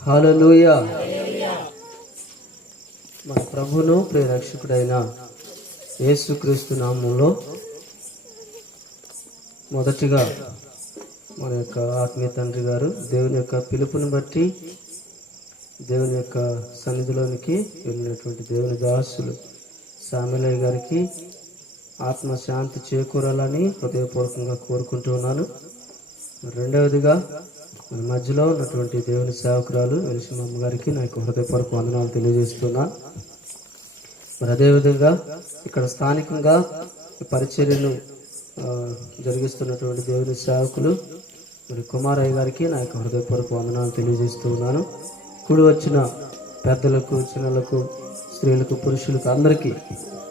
హల్లెలూయా. మన ప్రభువును ప్రియరక్షకుడైన యేసుక్రీస్తు నామములో మొదటిగా మన యొక్క ఆత్మీయ తండ్రి గారు దేవుని యొక్క పిలుపుని బట్టి దేవుని యొక్క సన్నిధిలోనికి వెళ్ళినటువంటి దేవుని దాసులు సామెలయ్య గారికి ఆత్మశాంతి చేకూరాలని హృదయపూర్వకంగా కోరుకుంటూ ఉన్నాను. రెండవదిగా మన మధ్యలో ఉన్నటువంటి దేవుని సేవకురాలు వెలిసిమమ్మ గారికి నా యొక్క హృదయపూర్వక వందనాలు తెలియజేస్తున్నా. మరి అదేవిధంగా ఇక్కడ స్థానికంగా పరిచర్యను జరిగిస్తున్నటువంటి దేవుని సేవకులు మరి కుమారయ్య గారికి నా యొక్క హృదయపూర్వక వందనాలు తెలియజేస్తూ ఉన్నాను. కూడి వచ్చిన పెద్దలకు, చిన్నలకు, స్త్రీలకు, పురుషులకు అందరికీ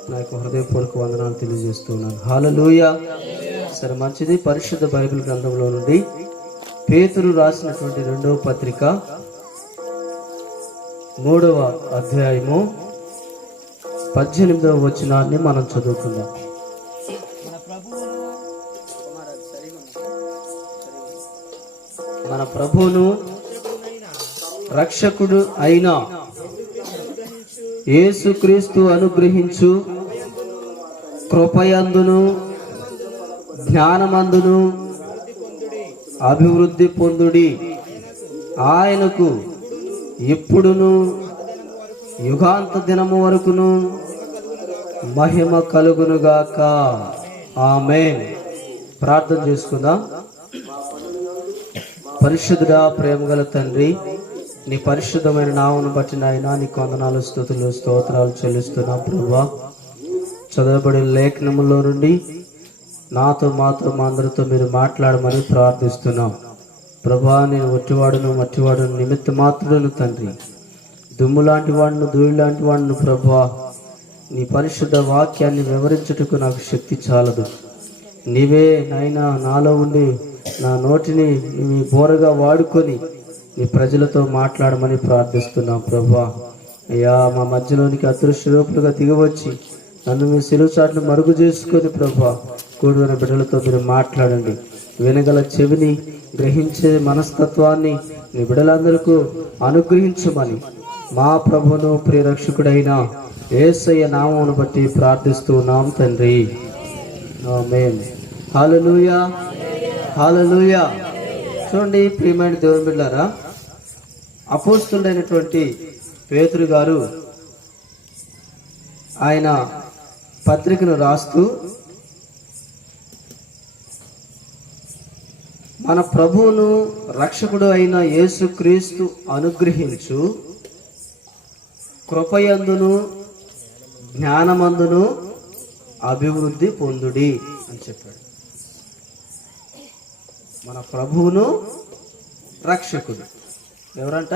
నా యొక్క హృదయపూర్వక వందనాలు తెలియజేస్తూ ఉన్నాను. హల్లెలూయా. సరే, మంచిది. పరిశుద్ధ బైబిల్ గ్రంథంలో నుండి పేతురు రాసినటువంటి 2వ పత్రిక 3వ అధ్యాయము 18వ వచనాన్ని మనం చదువుకుందాం. మన ప్రభువును రక్షకుడు అయిన యేసుక్రీస్తు అనుగ్రహించు కృపయందును జ్ఞానమందును అభివృద్ధి పొందుడి. ఆయనకు ఇప్పుడును యుగాంత దినము వరకును మహిమ కలుగునుగాక. ఆమేన్. ప్రార్థన చేసుకుందాం. పరిశుద్ధుడా, ప్రేమగల తండ్రి, నీ పరిశుద్ధమైన నామమును బట్టి నాయనా నీకు వందనాలు, స్తుతులు, స్తోత్రాలు చెల్లిస్తున్నాం. ప్రభువా, చదవబడిన లేఖనములో నుండి నాతో మాతో మా అందరితో మీరు మాట్లాడమని ప్రార్థిస్తున్నాం. ప్రభా, నేను మట్టివాడును నిమిత్త మాత్రులను తండ్రి, దుమ్ము లాంటి వాడును, ధూళి లాంటి వాడును. ప్రభా, నీ పరిశుద్ధ వాక్యాన్ని వివరించుటకు నాకు శక్తి చాలదు. నీవే నాయనా నాలో ఉండి నా నోటిని నీ బోరగా వాడుకొని నీ ప్రజలతో మాట్లాడమని ప్రార్థిస్తున్నాం. ప్రభా, అయ్యా, మా మధ్యలోనికి అదృశ్య రూపులుగా దిగవచ్చి నన్ను మీ సిలువ చాటును మరుగు చేసుకొని ప్రభా కూడిన బిడ్డలతో మీరు మాట్లాడండి. వినగల చెవిని, గ్రహించే మనస్తత్వాన్ని నీ బిడ్డలందరికీ అనుగ్రహించమని మా ప్రభువును ప్రియరక్షకుడైన యేసయ్య నామమును బట్టి ప్రార్థిస్తున్నాం తండ్రి. ఆమేన్. హల్లెలూయా, హల్లెలూయా. చూడండి ప్రియమైన దేవుని బిడ్డలారా, అపోస్తలుడైనటువంటి పేతురు గారు ఆయన పత్రికను రాస్తూ మన ప్రభువును రక్షకుడు అయిన యేసుక్రీస్తు అనుగ్రహించు కృపయందును జ్ఞానమందును అభివృద్ధి పొందుడి అని చెప్పాడు. మన ప్రభువును రక్షకుడు ఎవరంట?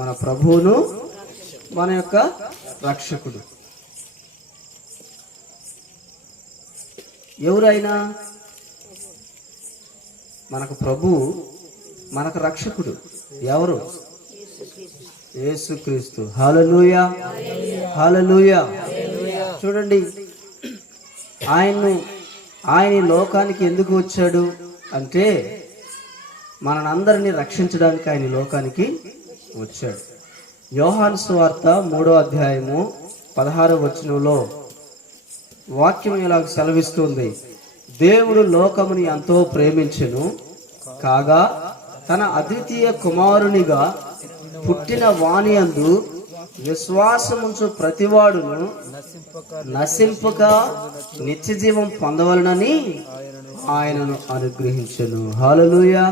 మన ప్రభువును, మన యొక్క రక్షకుడు ఎవరైనా మనకు ప్రభువు, మనకు రక్షకుడు ఎవరు? యేసుక్రీస్తు. హల్లెలూయా, హల్లెలూయా. చూడండి, ఆయన లోకానికి ఎందుకు వచ్చాడు అంటే మనందరినీ రక్షించడానికి ఆయన లోకానికి వచ్చాడు. యోహాను సువార్త 3వ అధ్యాయము 16వ వచనంలో వాక్యం ఇలాగ సెలవిస్తుంది. దేవుడు లోకముని ఎంతో ప్రేమించెను కాగా తన అద్వితీయ కుమారునిగా పుట్టిన వాని యందు విశ్వాసముంచు ప్రతివాడును నశింపక నిత్య జీవం పొందవలనని ఆయనను అనుగ్రహించెను. హల్లెలూయా.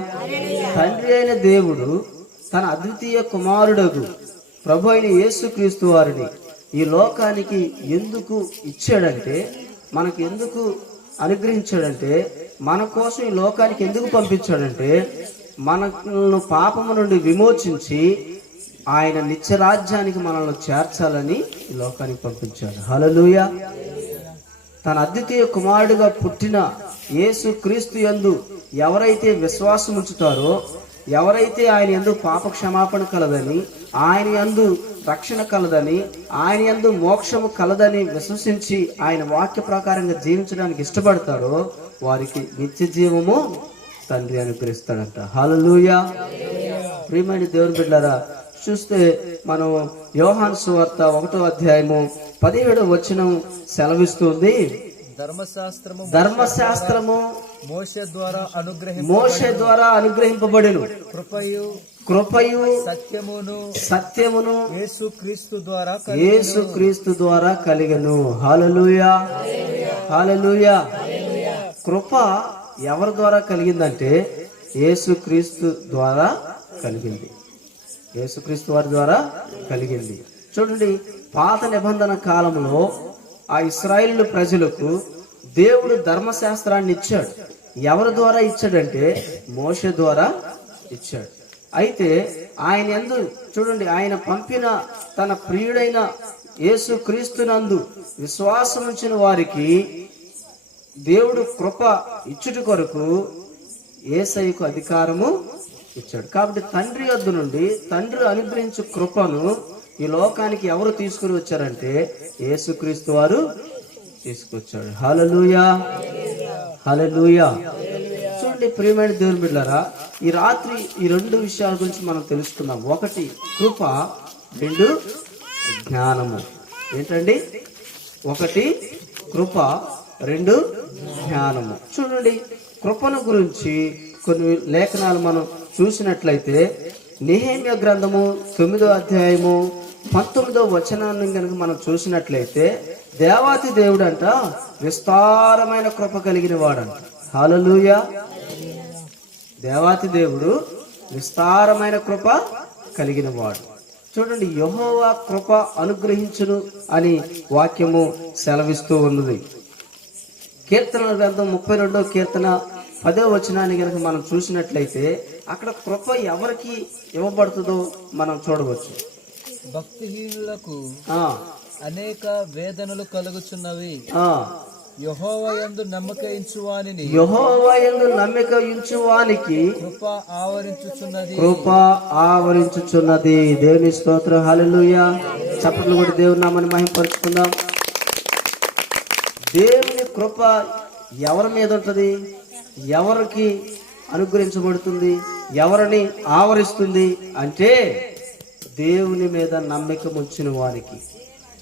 తండ్రి అయిన దేవుడు తన అద్వితీయ కుమారుడగు ప్రభు అయిన యేసుక్రీస్తు వారిని ఈ లోకానికి ఎందుకు ఇచ్చాడంటే, మనకు ఎందుకు అనుగ్రహించాడంటే, మన కోసం ఈ లోకానికి ఎందుకు పంపించాడంటే మనల్ని పాపము నుండి విమోచించి ఆయన నిత్యరాజ్యానికి మనల్ని చేర్చాలని ఈ లోకానికి పంపించాడు. హల్లెలూయా. తన అద్వితీయ కుమారుడుగా పుట్టిన యేసుక్రీస్తు యందు ఎవరైతే విశ్వాసం ఉంచుతారో, ఎవరైతే ఆయన యందు పాప క్షమాపణ కలదని, ఆయన యందు రక్షణ కలదని, ఆయన యందు మోక్షము కలదని విశ్వసించి ఆయన వాక్య ప్రకారంగా జీవించడానికి ఇష్టపడతారో వారికి నిత్య జీవము తండ్రి అనుగ్రహిస్తాడంట. హల్లెలూయా. ప్రియమైన దేవుని బిడ్డలారా, చూస్తే మనం యోహాను సువార్త 1వ అధ్యాయము 17వ వచనం సెలవిస్తుంది, ధర్మశాస్త్రము మోషే ద్వారా అనుగ్రహింపబడెను, కృపయు సత్యమును యేసుక్రీస్తు ద్వారా కలిగెను. హల్లెలూయా, హల్లెలూయా. కృప ఎవరి ద్వారా కలిగిందంటే యేసుక్రీస్తు ద్వారా కలిగింది. యేసుక్రీస్తు వారి ద్వారా కలిగింది. చూడండి, పాత నిబంధన కాలంలో ఆ ఇశ్రాయేలు ప్రజలకు దేవుడు ధర్మశాస్త్రాన్ని ఇచ్చాడు. ఎవరి ద్వారా ఇచ్చాడంటే మోషే ద్వారా ఇచ్చాడు. అయితే ఆయన యందు చూడండి, ఆయన పంపిన తన ప్రియుడైన యేసుక్రీస్తునందు విశ్వాసం ఉంచిన వారికి దేవుడు కృప ఇచ్చుట కొరకు యేసయ్యకు అధికారము ఇచ్చాడు. కాబట్టి తండ్రి యొద్ద నుండి తండ్రి అనుగ్రహించు కృపను ఈ లోకానికి ఎవరు తీసుకుని వచ్చారంటే యేసుక్రీస్తు వారు తీసుకొచ్చాడు. హల్లెలూయా, హల్లెలూయా. చూడండి ప్రియమైన దేవుని బిడ్డలారా, ఈ రాత్రి ఈ 2 విషయాల గురించి మనం తెలుసుకుందాం. 1 కృప, 2 జ్ఞానము. ఏంటండి? 1 కృప, 2 జ్ఞానము. చూడండి, కృపను గురించి కొన్ని లేఖనాలు మనం చూసినట్లయితే నెహెమ్యా గ్రంథము 9వ అధ్యాయము 19వ వచనాన్ని కనుక మనం చూసినట్లయితే దేవాతి దేవుడు అంట విస్తారమైన కృప కలిగిన వాడంట. హల్లెలూయా. దేవాతి దేవుడు విస్తారమైన కృప కలిగిన వాడు. చూడండి, యెహోవా కృప అనుగ్రహించును అని వాక్యము సెలవిస్తూ ఉన్నది. కీర్తన గ్రంథం 32వ కీర్తన 10వ వచనాన్ని కనుక మనం చూసినట్లయితే అక్కడ కృప ఎవరికి ఇవ్వబడుతుందో మనం చూడవచ్చు. భక్తిహీనులకు అనేక వేదనలు కలుగుచున్నవి, యెహోవా యందు నమ్మిక ఉంచువానికి కృప ఆవరించుచున్నది. దేవుని స్తోత్రం. హల్లెలూయా. చప్పట్లు కొట్టి దేవుని నామమును మహిమపరుచుకుందాం. దేవుని కృప ఎవరి మీద ఉంటది? ఎవరికి అనుగ్రహించబడుతుంది? ఎవరిని ఆవరిస్తుంది అంటే దేవుని మీద నమ్మకం ఉంచిన వారికి,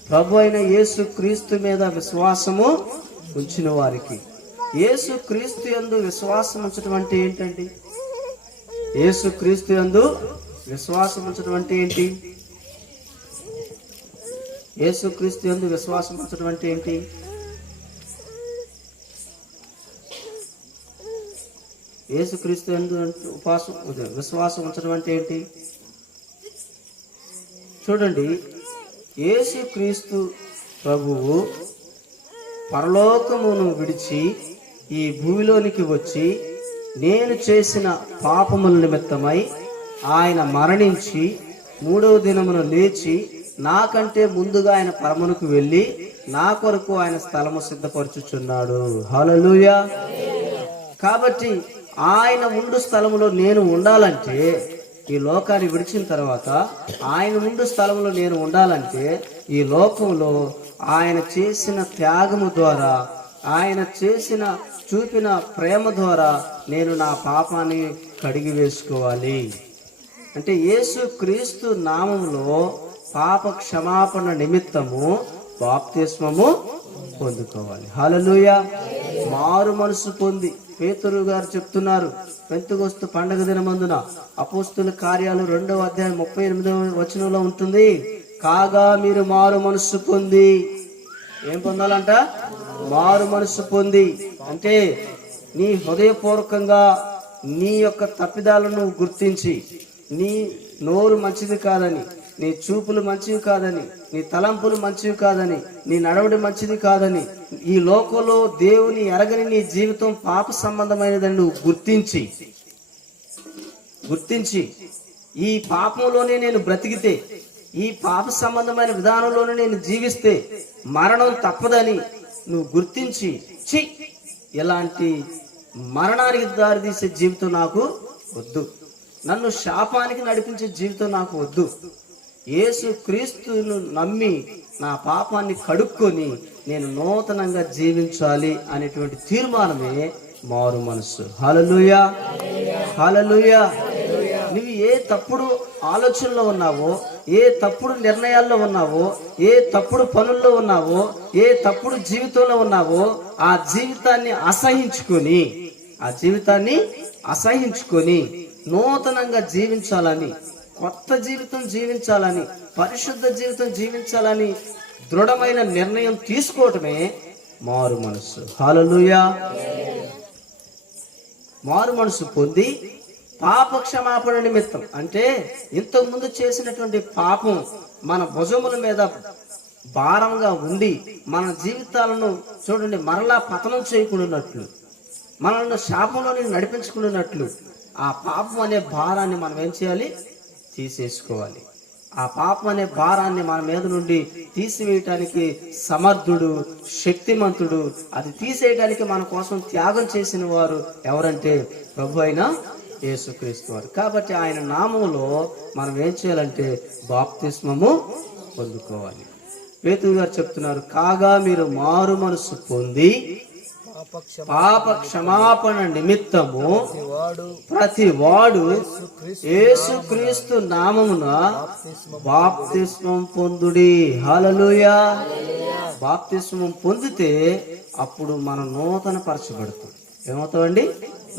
ప్రభు అయిన యేసు క్రీస్తు మీద విశ్వాసము ఉంచిన వారికి. యేసు క్రీస్తు యందు విశ్వాసం ఉంచడం అంటే ఏంటండి? యేసు క్రీస్తు యందు విశ్వాసం ఉంచడం అంటే ఏంటి? యేసు క్రీస్తు యందు విశ్వాసం ఉంచడం అంటే ఏంటి? యేసుక్రీస్తు యందు విశ్వాసం ఉంచడం అంటే ఏంటి? చూడండి, యేసుక్రీస్తు ప్రభువు పరలోకమును విడిచి ఈ భూమిలోనికి వచ్చి నేను చేసిన పాపముల నిమిత్తమై ఆయన మరణించి 3వ దినమున లేచి నాకంటే ముందుగా ఆయన పరమునకు వెళ్ళి నా కొరకు ఆయన స్థలము సిద్ధపరచుచున్నాడు. హల్లెలూయా. కాబట్టి ఆయన ఉండు స్థలములో నేను ఉండాలంటే, ఈ లోకాన్ని విడిచిన తర్వాత ఆయన ఉండు స్థలంలో నేను ఉండాలంటే ఈ లోకంలో ఆయన చేసిన త్యాగము ద్వారా, ఆయన చూపిన ప్రేమ ద్వారా నేను నా పాపాన్ని కడిగి వేసుకోవాలి. అంటే యేసు క్రీస్తు నామములో పాప క్షమాపణ నిమిత్తము బాప్తిస్మము పొందుకోవాలి. హల్లెలూయా. మారు మనసు పొంది పేతురు గారు చెప్తున్నారు, పెంతెకొస్తు పండగ దినమందున అపోస్తుల కార్యాలు 2వ అధ్యాయం 38వ వచనంలో ఉంటుంది, కాగా మీరు మారు మనసు పొంది ఏం పొందాలంట? మారు మనసు పొంది అంటే నీ హృదయపూర్వకంగా నీ యొక్క తప్పిదాలను గుర్తించి, నీ నోరు మంచిది కాదని, నీ చూపులు మంచివి కాదని, నీ తలంపులు మంచివి కాదని, నీ నడవడి మంచిది కాదని, ఈ లోకంలో దేవుని ఎరగని నీ జీవితం పాప సంబంధమైనదని నువ్వు గుర్తించి ఈ పాపంలోనే నేను బ్రతికితే, ఈ పాప సంబంధమైన విధానంలోనే నేను జీవిస్తే మరణం తప్పదని నువ్వు గుర్తించి, ఇలాంటి మరణానికి దారితీసే జీవితం నాకు వద్దు, నన్ను శాపానికి నడిపించే జీవితం నాకు వద్దు, యేసు క్రీస్తును నమ్మి నా పాపాన్ని కడుక్కొని నేను నూతనంగా జీవించాలి అనేటువంటి తీర్మానమే మారు మనసు. హల్లెలూయా, హల్లెలూయా. నువ్వు ఏ తప్పుడు ఆలోచనలో ఉన్నావో, ఏ తప్పుడు నిర్ణయాల్లో ఉన్నావో, ఏ తప్పుడు పనుల్లో ఉన్నావో, ఏ తప్పుడు జీవితంలో ఉన్నావో ఆ జీవితాన్ని అసహించుకొని నూతనంగా జీవించాలని, కొత్త జీవితం జీవించాలని, పరిశుద్ధ జీవితం జీవించాలని దృఢమైన నిర్ణయం తీసుకోవటమే మారు మనసు. హల్లెలూయా. మారు మనసు పొంది పాప క్షమాపణ నిమిత్తం, అంటే ఇంతకు ముందు చేసినటువంటి పాపం మన భుజముల మీద భారంగా ఉండి మన జీవితాలను చూడండి మరలా పతనం చేయకుండానట్లు, మనల్ని శాపంలోని నడిపించుకున్నట్లు ఆ పాపం అనే భారాన్ని మనం ఏం చేయాలి? తీసేసుకోవాలి. ఆ పాపం అనే భారాన్ని మన మీద నుండి తీసివేయటానికి సమర్థుడు, శక్తిమంతుడు, అది తీసేయడానికి మన కోసం త్యాగం చేసిన వారు ఎవరంటే ప్రభు అయిన యేసుక్రీస్తు వారు. కాబట్టి ఆయన నామములో మనం ఏం చేయాలంటే బాప్తిస్మము పొందుకోవాలి. పేతురు గారు చెప్తున్నారు, కాగా మీరు మారు మనసు పొంది పాప క్షమాపణ నిమిత్తము ప్రతి వాడు యేసుక్రీస్తు నామమున బాప్తిస్మం పొందుడి. హల్లెలూయా. బాప్తిస్మం పొందితే అప్పుడు మనం నూతన పరచబడతాం. ఏమవుతామండి?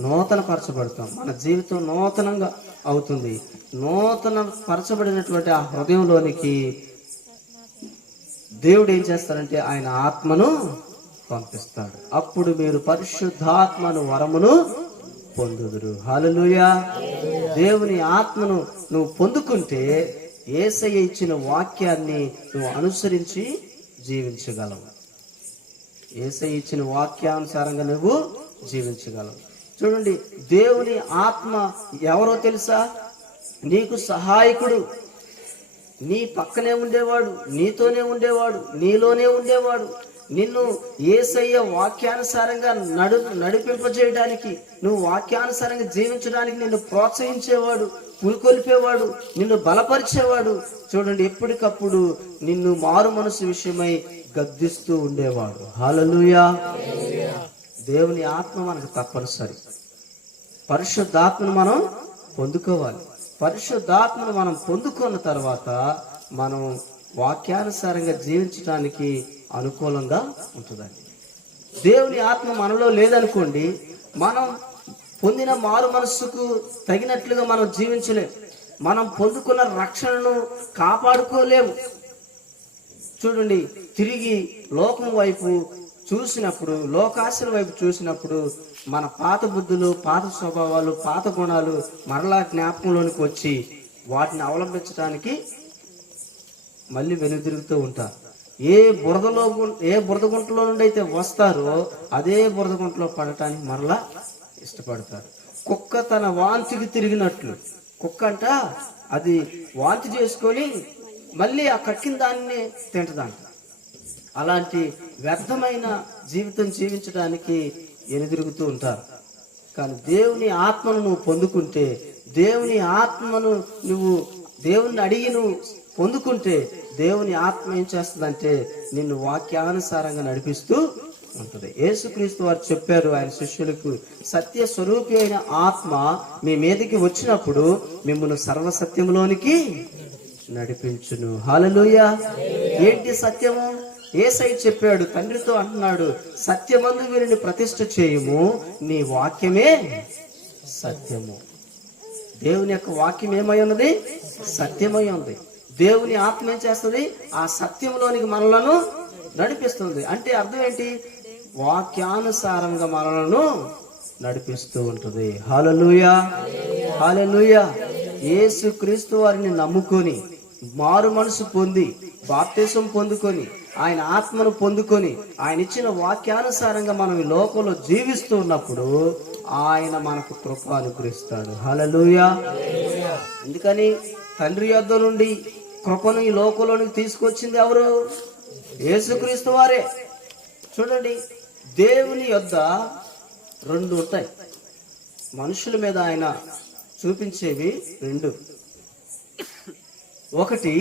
నూతన పరచబడతాం. మన జీవితం నూతనంగా అవుతుంది. నూతన పరచబడినటువంటి ఆ హృదయంలోనికి దేవుడు ఏం చేస్తారంటే ఆయన ఆత్మను పంపిస్తాడు. అప్పుడు మీరు పరిశుద్ధాత్మను వరమును పొందుదురు. హల్లెలూయా. దేవుని ఆత్మను నువ్వు పొందుకుంటే యేసయ్య ఇచ్చిన వాక్యాన్ని నువ్వు అనుసరించి జీవించగలవు. యేసయ్య ఇచ్చిన వాక్యానుసారంగా నువ్వు జీవించగలవు. చూడండి, దేవుని ఆత్మ ఎవరో తెలుసా? నీకు సహాయకుడు, నీ పక్కనే ఉండేవాడు, నీతోనే ఉండేవాడు, నీలోనే ఉండేవాడు. నిన్ను యేసయ్య వాక్యానుసారంగా నడిపింపజేయడానికి, నువ్వు వాక్యానుసారంగా జీవించడానికి నిన్ను ప్రోత్సహించేవాడు, పులికొల్పేవాడు, నిన్ను బలపరిచేవాడు. చూడండి, ఎప్పటికప్పుడు నిన్ను మారు మనసు విషయమై గద్దిస్తూ ఉండేవాడు. హల్లెలూయా. దేవుని ఆత్మ మనకు తప్పనిసరి. పరిశుద్ధాత్మను మనం పొందుకోవాలి. పరిశుద్ధాత్మను మనం పొందుకున్న తర్వాత మనం వాక్యానుసారంగా జీవించడానికి అనుకూలంగా ఉంటుందండి. దేవుని ఆత్మ మనలో లేదనుకోండి, మనం పొందిన మారు మనస్సుకు తగినట్లుగా మనం జీవించలేము. మనం పొందుకున్న రక్షణను కాపాడుకోలేము. చూడండి, తిరిగి లోకం వైపు చూసినప్పుడు, లోకాశల వైపు చూసినప్పుడు మన పాత బుద్ధులు, పాత స్వభావాలు, పాత గుణాలు మరలా జ్ఞాపకంలోనికి వచ్చి వాటిని అవలంబించడానికి మళ్ళీ వెనుదిరుగుతూ ఉంటారు. ఏ బురద గుంటలో నుండి అయితే వస్తారో అదే బురద గుంటలో పడటానికి మరలా ఇష్టపడతారు. కుక్క తన వాంతికి తిరిగినట్లు, కుక్క అంట అది వాంతి చేసుకొని మళ్ళీ ఆ కక్కిన దాన్ని తింటదంట. అలాంటి వ్యర్థమైన జీవితం జీవించడానికి ఎనుదిరుగుతూ ఉంటారు. కానీ దేవుని ఆత్మను నువ్వు పొందుకుంటే, దేవుని ఆత్మను నువ్వు దేవుని అడిగి నువ్వు పొందుకుంటే, దేవుని ఆత్మ ఏం చేస్తుందంటే నిన్ను వాక్యానుసారంగా నడిపిస్తూ ఉంటుంది. యేసుక్రీస్తు వారు చెప్పారు ఆయన శిష్యులకు, సత్య స్వరూపి అయిన ఆత్మ మీ మీదకి వచ్చినప్పుడు మిమ్మల్ని సర్వసత్యంలోనికి నడిపించును. హల్లెలూయా. ఏంటి సత్యము? యేసయ్య చెప్పాడు, తండ్రితో అంటున్నాడు, సత్యమందు వీరిని ప్రతిష్ఠ చేయుము, నీ వాక్యమే సత్యము. దేవుని యొక్క వాక్యం ఏమై ఉన్నది? సత్యమై ఉంది. దేవుని ఆత్మ ఏం చేస్తుంది? ఆ సత్యంలోనికి మనలను నడిపిస్తుంది. అంటే అర్థం ఏంటి? వాక్యానుసారంగా మనలను నడిపిస్తూ ఉంటుంది. హల్లెలూయా. హల్లెలూయా. యేసుక్రీస్తు వారిని నమ్ముకొని మారు మనసు పొంది బాప్తిసం పొందుకొని ఆయన ఆత్మను పొందుకొని ఆయన ఇచ్చిన వాక్యానుసారంగా మనం ఈ లోకంలో జీవిస్తూ ఉన్నప్పుడు ఆయన మనకు కృప అనుగ్రహిస్తాడు. హల్లెలూయా. ఎందుకని తండ్రి యొద్ద నుండి కృపను ఈ లోకంలోనికి తీసుకొచ్చింది ఎవరు? యేసుక్రీస్తు వారే. చూడండి, దేవుని యొద్ద రెండు ఉంటాయి. మనుషుల మీద ఆయన చూపించేవి రెండు. ఒకటి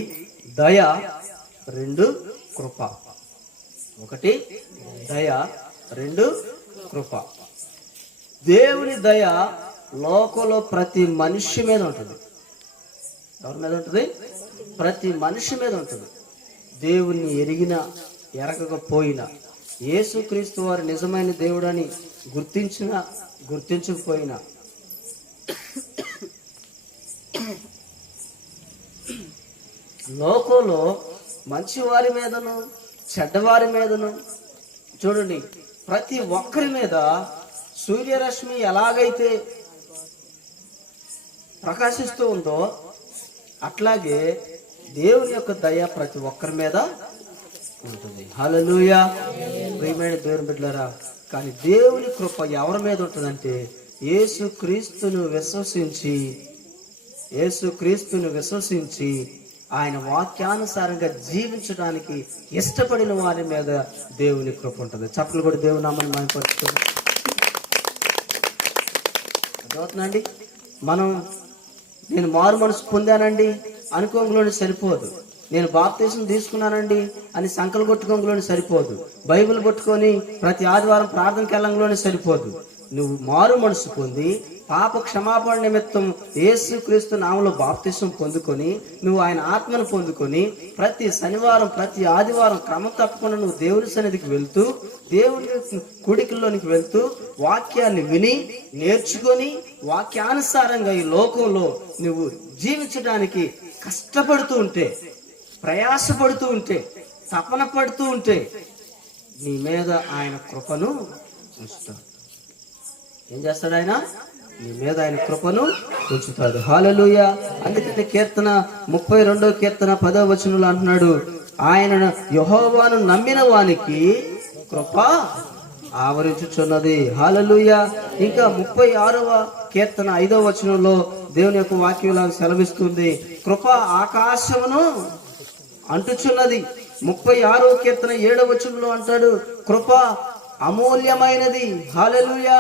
దయ, రెండు కృప. ఒకటి దయ, రెండు కృప. దేవుని దయ లోకంలో ప్రతి మనిషి మీద ఉంటుంది. ఎవరి మీద ఉంటుంది? ప్రతి మనిషి మీద ఉంటుంది. దేవుణ్ణి ఎరిగినా ఎరగకపోయినా, యేసుక్రీస్తు వారు నిజమైన దేవుడని గుర్తించినా గుర్తించకపోయినా, లోకంలో మంచి వారి మీదను చెడ్డవారి మీదను చూడండి, ప్రతి ఒక్కరి మీద సూర్యరశ్మి ఎలాగైతే ప్రకాశిస్తూ ఉందో అట్లాగే దేవుని యొక్క దయ ప్రతి ఒక్కరి మీద ఉంటుంది. హల్లెలూయా. ప్రియమైన దేవుని బిడ్డలారా, కానీ దేవుని కృప ఎవరి మీద ఉంటుందంటే యేసుక్రీస్తును విశ్వసించి ఆయన వాక్యానుసారంగా జీవించడానికి ఇష్టపడిన వారి మీద దేవుని కృప ఉంటుంది. చప్పలు కూడా దేవుని నామమును మహిమపరుచుకోండి. అర్థమవుతుందండి? నేను మారు మనసు పొందానండి అనుకోంలోనే సరిపోదు. నేను బాప్తీసం తీసుకున్నానండి అని సంకలు కొట్టుకోంలోనే సరిపోదు. బైబిల్ పట్టుకొని ప్రతి ఆదివారం ప్రార్థనకి వెళ్ళంలోనే సరిపోదు. నువ్వు మారు మనసు పొంది పాప క్షమాపణ నిమిత్తం యేసుక్రీస్తు నామములో బాప్తీసం పొందుకొని నువ్వు ఆయన ఆత్మను పొందుకొని ప్రతి శనివారం ప్రతి ఆదివారం క్రమం తప్పకుండా నువ్వు దేవుని సన్నిధికి వెళ్తూ దేవుని కుడికిలోనికి వెళ్తూ వాక్యాన్ని విని నేర్చుకొని వాక్యానుసారంగా ఈ లోకంలో నువ్వు జీవించడానికి కష్టపడుతూ ఉంటే, ప్రయాసపడుతూ ఉంటే, తపన పడుతూ ఉంటే నీ మీద ఆయన కృపను ఉంచుతాడు. ఏం చేస్తాడు? నీ మీద ఆయన కృపను ఉంచుతాడు. హల్లెలూయా. అందుకని కీర్తన 32వ కీర్తన 10వ వచనంలో అంటున్నాడు, ఆయన యెహోవాను నమ్మిన వానికి కృప ఆవరించుచున్నది. హల్లెలూయా. ఇంకా 36వ కీర్తన 5వ వచనంలో దేవుని యొక్క వాక్యం సెలవిస్తుంది, కృప ఆకాశమును అంటుచున్నది. 36వ కీర్తన 7వ వచనంలో అంటాడు, కృప అమూల్యమైనది. హల్లెలూయా.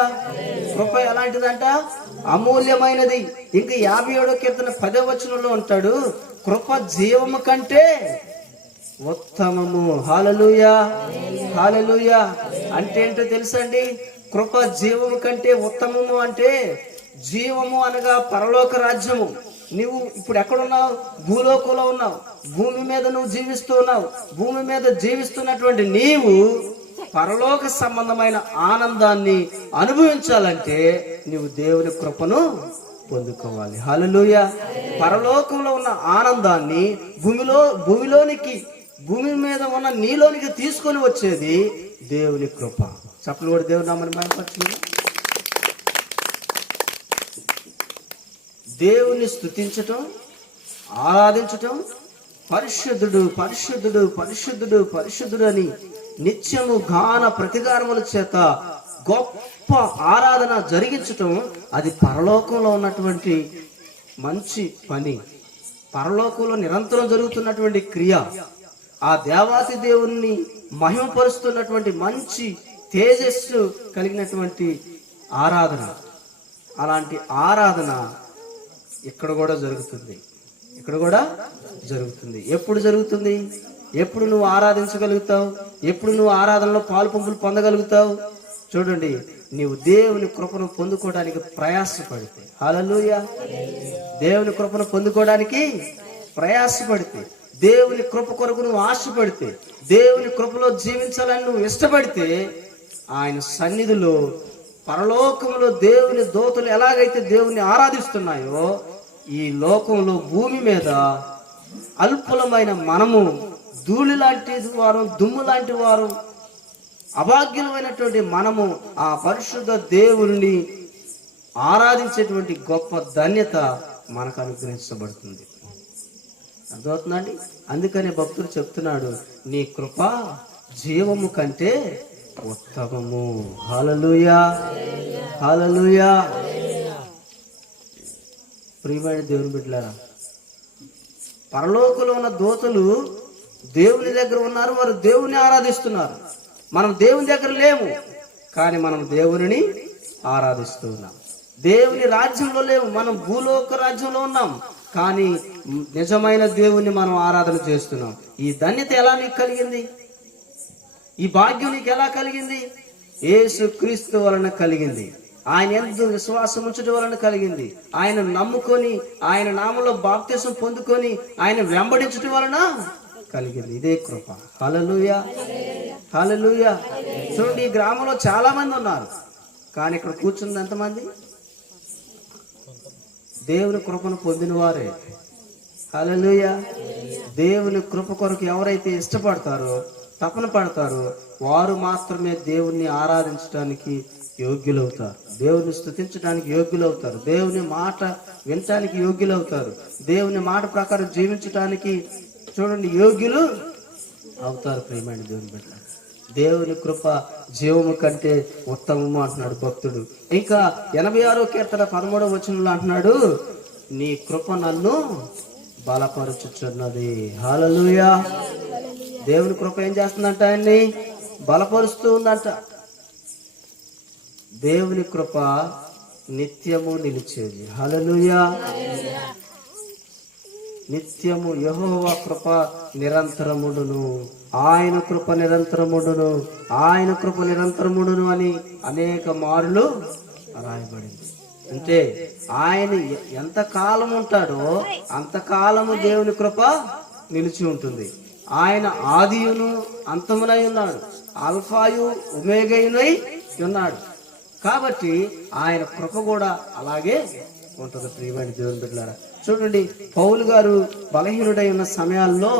కృప ఎలాంటిదంట? అమూల్యమైనది. ఇంకా 57వ కీర్తన 10వ వచనంలో అంటాడు, కృప జీవము కంటే ఉత్తమము. హల్లెలూయా. హల్లెలూయా. అంటే ఏంటో తెలుసండి? కృప జీవము కంటే ఉత్తమము అంటే జీవము అనగా పరలోక రాజ్యము. నువ్వు ఇప్పుడు ఎక్కడున్నావు? భూలోకంలో ఉన్నావు. భూమి మీద నువ్వు జీవిస్తూ ఉన్నావు. భూమి మీద జీవిస్తున్నటువంటి నీవు పరలోక సంబంధమైన ఆనందాన్ని అనుభవించాలంటే నీవు దేవుని కృపను పొందుకోవాలి. హల్లెలూయా. పరలోకంలో ఉన్న ఆనందాన్ని భూమి మీద ఉన్న నీలోనికి తీసుకొని వచ్చేది దేవుని కృప. చప్పలు కూడా దేవుని నామమును మహిమపరచును. దేవుని స్తుతించటం, ఆరాధించటం, పరిశుద్ధుడు పరిశుద్ధుడు పరిశుద్ధుడు పరిశుద్ధుడు అని నిత్యము గాన ప్రతిగానముల చేత గొప్ప ఆరాధన జరిగించటం అది పరలోకంలో ఉన్నటువంటి మంచి పని. పరలోకంలో నిరంతరం జరుగుతున్నటువంటి క్రియ, ఆ దేవాతి దేవుణ్ణి మహిమపరుస్తున్నటువంటి మంచి తేజస్సు కలిగినటువంటి ఆరాధన. అలాంటి ఆరాధన ఇక్కడ కూడా జరుగుతుంది. ఎప్పుడు జరుగుతుంది? ఎప్పుడు నువ్వు ఆరాధించగలుగుతావు? ఎప్పుడు నువ్వు ఆరాధనలో పాలు పంపులు పొందగలుగుతావు? చూడండి, నీవు దేవుని కృపను పొందుకోవడానికి ప్రయాసపడితే. హల్లెలూయా. దేవుని కృపను పొందుకోవడానికి ప్రయాసపడితే, దేవుని కృప కొరకు నువ్వు ఆశపడితే, దేవుని కృపలో జీవించాలని నువ్వు ఇష్టపడితే, ఆయన సన్నిధిలో పరలోకంలో దేవుని దూతలు ఎలాగైతే దేవుని ఆరాధిస్తున్నాయో ఈ లోకంలో భూమి మీద అల్పులమైన మనము ధూళి లాంటి వారు, దుమ్ము లాంటి వారు, అభాగ్యులమైనటువంటి మనము ఆ పరిశుద్ధ దేవుని ఆరాధించేటువంటి గొప్ప ధన్యత మనకు అనుగ్రహించబడుతుంది. అర్థమవుతుందండి? అందుకనే భక్తుడు చెప్తున్నాడు, నీ కృప జీవము కంటే ఉత్తమము. హల్లెలూయా. హల్లెలూయా. ప్రియమైన దేవుని బిడ్డలారా, పరలోకంలో ఉన్న దూతలు దేవుని దగ్గర ఉన్నారు. వారు దేవుని ఆరాధిస్తున్నారు. మనం దేవుని దగ్గర లేము, కానీ మనం దేవుని ఆరాధిస్తూ ఉన్నాం. దేవుని రాజ్యంలో లేవు, మనం భూలోక రాజ్యంలో ఉన్నాం, కానీ నిజమైన దేవుణ్ణి మనం ఆరాధన చేస్తున్నాం. ఈ ధన్యత ఎలా నీకు కలిగింది? ఈ భాగ్యం నీకు ఎలా కలిగింది? యేసుక్రీస్తు వలన కలిగింది. ఆయన యందు విశ్వాసం ఉంచడం వలన కలిగింది. ఆయన నమ్ముకొని ఆయన నామంలో బాప్తిసం పొందుకొని ఆయన వెంబడించడం వలన కలిగింది. ఇదే కృప. హల్లెలూయా, హల్లెలూయా. చూడండి, ఈ గ్రామంలో చాలా మంది ఉన్నారు, కానీ ఇక్కడ కూర్చున్నది ఎంతమంది? దేవుని కృపను పొందిన వారే. హల్లెలూయా. దేవుని కృప కొరకు ఎవరైతే ఇష్టపడతారో, తపన పడతారో, వారు మాత్రమే దేవుణ్ణి ఆరాధించడానికి యోగ్యులవుతారు, దేవుని స్తుతించడానికి యోగ్యులవుతారు, దేవుని మాట వినటానికి యోగ్యులవుతారు, దేవుని మాట ప్రకారం జీవించడానికి చూడండి యోగ్యులు అవుతారు. ప్రియమైన దేవుని బిడ్డ, దేవుని కృప జీవము కంటే ఉత్తమము అంటున్నాడు భక్తుడు. ఇంకా 86వ కీర్తన 13వ వచనంలో అంటున్నాడు, నీ కృప నన్ను బలపరుచుచున్నది. హల్లెలూయా. దేవుని కృప ఏం చేస్తుందంట? ఆయన్ని బలపరుస్తూ ఉందంట. దేవుని కృప నిత్యము నిలిచేది. హల్లెలూయా. నిత్యము. యెహోవా కృప నిరంతరముడును, ఆయన కృప నిరంతరముడును, ఆయన కృప నిరంతరముడును అని అనేక మారులు రాయబడింది. అంటే ఆయన ఎంత కాలం ఉంటాడో అంతకాలము దేవుని కృప నిలిచి ఉంటుంది. ఆయన ఆదియును అంతమునై ఉన్నాడు, ఆల్ఫాయు ఒమేగయునై ఉన్నాడు. కాబట్టి ఆయన కృప కూడా అలాగే ఉంటుంది. ప్రియమైన దేవుని బిడ్డలారా, చూడండి, పౌలు గారు బలహీనుడై ఉన్న సమయాల్లో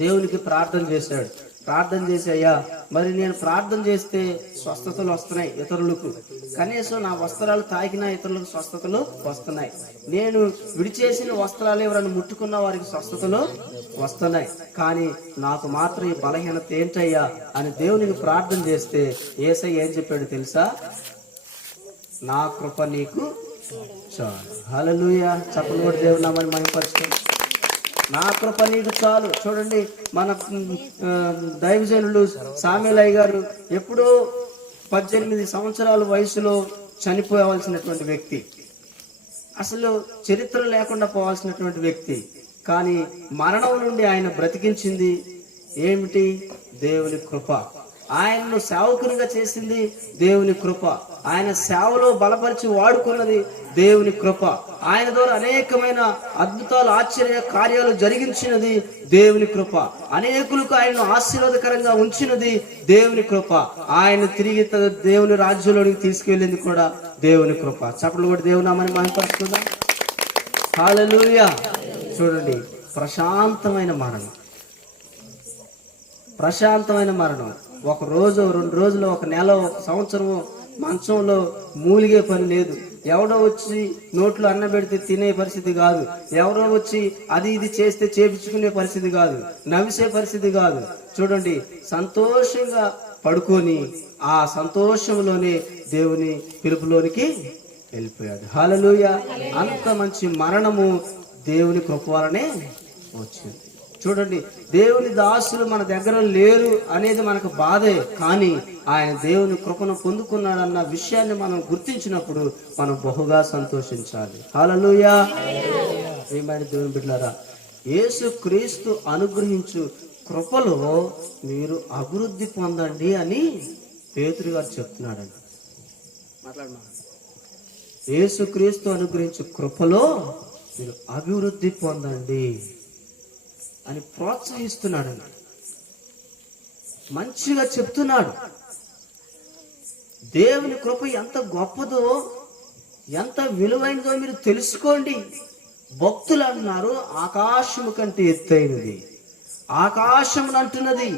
దేవునికి ప్రార్థన చేశాడు. ప్రార్థన చేసి, అయ్యా మరి నేను ప్రార్థన చేస్తే స్వస్థతలు వస్తున్నాయి ఇతరులకు, కనీసం నా వస్త్రాలు తాకినా ఇతరులకు స్వస్థతలు వస్తున్నాయి, నేను విడిచేసిన వస్త్రాలు ఎవరైనా ముట్టుకున్న వారికి స్వస్థతలు వస్తున్నాయి, కానీ నాకు మాత్రం ఈ బలహీనత ఏంటయ్యా అని దేవునికి ప్రార్థన చేస్తే యేసయ్య ఏం చెప్పాడు తెలుసా? నా కృప నీకు చాలు. హల్లెలూయా. చప్పలు కూడా దేవుని నామమున మహిమపరచుకోండి. నా కృప నీకు చాలు. చూడండి, మన దైవజనులు సామ్యూయల్ గారు ఎప్పుడో 18 సంవత్సరాల వయసులో చనిపోవాల్సినటువంటి వ్యక్తి, అసలు చరిత్ర లేకుండా పోవాల్సినటువంటి వ్యక్తి, కానీ మరణం నుండి ఆయన బ్రతికించింది ఏమిటి? దేవుని కృప. ఆయనను సేవకునిగా చేసింది దేవుని కృప. ఆయన సేవలో బలపరిచి వాడుకున్నది దేవుని కృప. ఆయన ద్వారా అనేకమైన అద్భుతాలు, ఆశ్చర్య కార్యాలు జరిగించినది దేవుని కృప. అనేకులకు ఆయనను ఆశీర్వాదకరంగా ఉంచినది దేవుని కృప. ఆయన తిరిగి దేవుని రాజ్యంలోనికి తీసుకెళ్ళింది కూడా దేవుని కృప. చప్పట్లు కూడా దేవుని నామమున మహిమపరుచుకుందాం. హల్లెలూయా. చూడండి, ప్రశాంతమైన మరణం, ప్రశాంతమైన మరణం. ఒక రోజు, 2 రోజులు, 1 నెల, 1 సంవత్సరము మంచంలో మూలిగే పని లేదు. ఎవడో వచ్చి నోట్లో అన్నం పెడితే తినే పరిస్థితి కాదు, ఎవరో వచ్చి అది ఇది చేస్తే చేపించుకునే పరిస్థితి కాదు, నవ్విసే పరిస్థితి కాదు. చూడండి, సంతోషంగా పడుకొని ఆ సంతోషంలోనే దేవుని పిలుపులోనికి వెళ్ళిపోయాడు. హల్లెలూయా. అంత మంచి మరణము దేవుని కృప వలనే వచ్చింది. చూడండి, దేవుని దాసులు మన దగ్గర లేరు అనేది మనకు బాధే, కానీ ఆయన దేవుని కృపను పొందుకున్నాడన్న విషయాన్ని మనం గుర్తించినప్పుడు మనం బహుగా సంతోషించాలి. హల్లెలూయా. ప్రియమైన దేవుని బిడ్డలారా, యేసు క్రీస్తు అనుగ్రహించు కృపలో మీరు అభివృద్ధి పొందండి అని పేతురు గారు చెప్తున్నాడండి. మాట్లాడమా. యేసు క్రీస్తు అనుగ్రహించు కృపలో మీరు అభివృద్ధి పొందండి అని ప్రోత్సహిస్తున్నాడండి. మంచిగా చెప్తున్నాడు. దేవుని కృప ఎంత గొప్పదో, ఎంత విలువైనదో మీరు తెలుసుకోండి. భక్తులు అన్నారు, ఆకాశము కంటే ఎత్తైనది, ఆకాశమును అంటున్నది,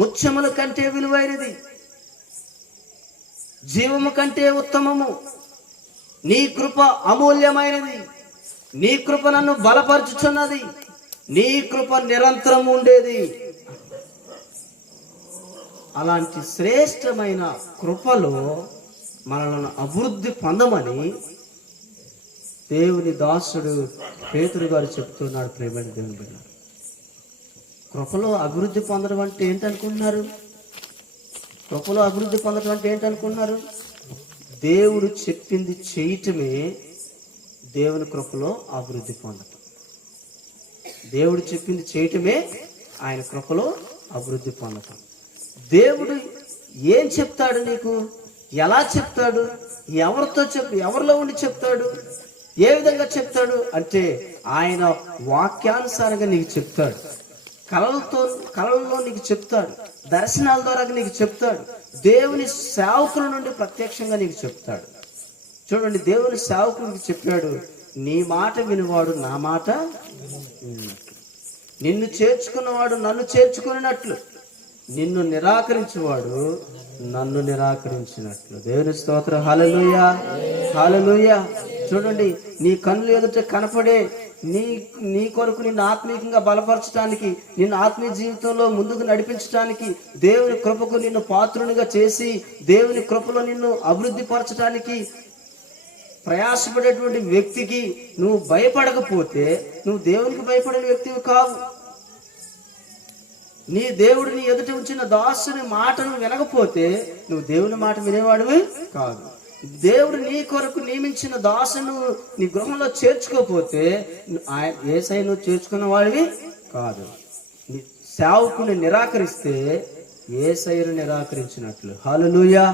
ముత్యముల కంటే విలువైనది, జీవము కంటే ఉత్తమము, నీ కృప అమూల్యమైనది, నీ కృప నన్ను బలపరుచుచున్నది, నీ కృప నిరంతరం ఉండేది. అలాంటి శ్రేష్టమైన కృపలో మనల్ని అభివృద్ధి పొందమని దేవుని దాసుడు పేతురు గారు చెప్తున్నాడు. ప్రియమైన దేవుని బిడ్డ, కృపలో అభివృద్ధి పొందడం అంటే ఏంటనుకుంటున్నారు? కృపలో అభివృద్ధి పొందడం అంటే ఏంటనుకుంటున్నారు? దేవుడు చెప్పింది చేయటమే దేవుని కృపలో అభివృద్ధి పొందటం. దేవుడు చెప్పింది చేయటమే ఆయన కృపలో అభివృద్ధి పొందటం. దేవుడు ఏం చెప్తాడు నీకు? ఎలా చెప్తాడు? ఎవరిలో ఉండి చెప్తాడు? ఏ విధంగా చెప్తాడు అంటే ఆయన వాక్యానుసారంగా నీకు చెప్తాడు. కళల్లో నీకు చెప్తాడు. దర్శనాల ద్వారా నీకు చెప్తాడు. దేవుని సేవకుల నుండి ప్రత్యక్షంగా నీకు చెప్తాడు. చూడండి, దేవుని సేవకుడికి చెప్పాడు, నీ మాట వినివాడు నా మాట విన్నట్లు, నిన్ను చేర్చుకున్నవాడు నన్ను చేర్చుకున్నట్లు, నిన్ను నిరాకరించేవాడు నన్ను నిరాకరించినట్లు. దేవుని స్తోత్రం. హల్లెలూయా, హల్లెలూయా. చూడండి, నీ కన్నులు ఎదుట కనపడే నీ కొరకు నిన్ను ఆత్మీయంగా బలపరచడానికి, నిన్ను ఆత్మీయ జీవితంలో ముందుకు నడిపించడానికి, దేవుని కృపకు నిన్ను పాత్రునిగా చేసి దేవుని కృపలో నిన్ను అభివృద్ధి పరచడానికి ప్రయాసపడేటువంటి వ్యక్తికి నువ్వు భయపడకపోతే నువ్వు దేవునికి భయపడిన వ్యక్తివి కావు. నీ దేవుడు నీ ఎదుట ఉంచిన దాసుని మాటను వినకపోతే నువ్వు దేవుని మాట వినేవాడివి కాదు. దేవుడు నీ కొరకు నియమించిన దాసును నీ గృహంలో చేర్చుకోకపోతే యేసయ్య నువ్వు చేర్చుకున్న వాడివి కాదు. నీ సేవకుని నిరాకరిస్తే యేసయ్యను నిరాకరించినట్లు. హల్లెలూయా.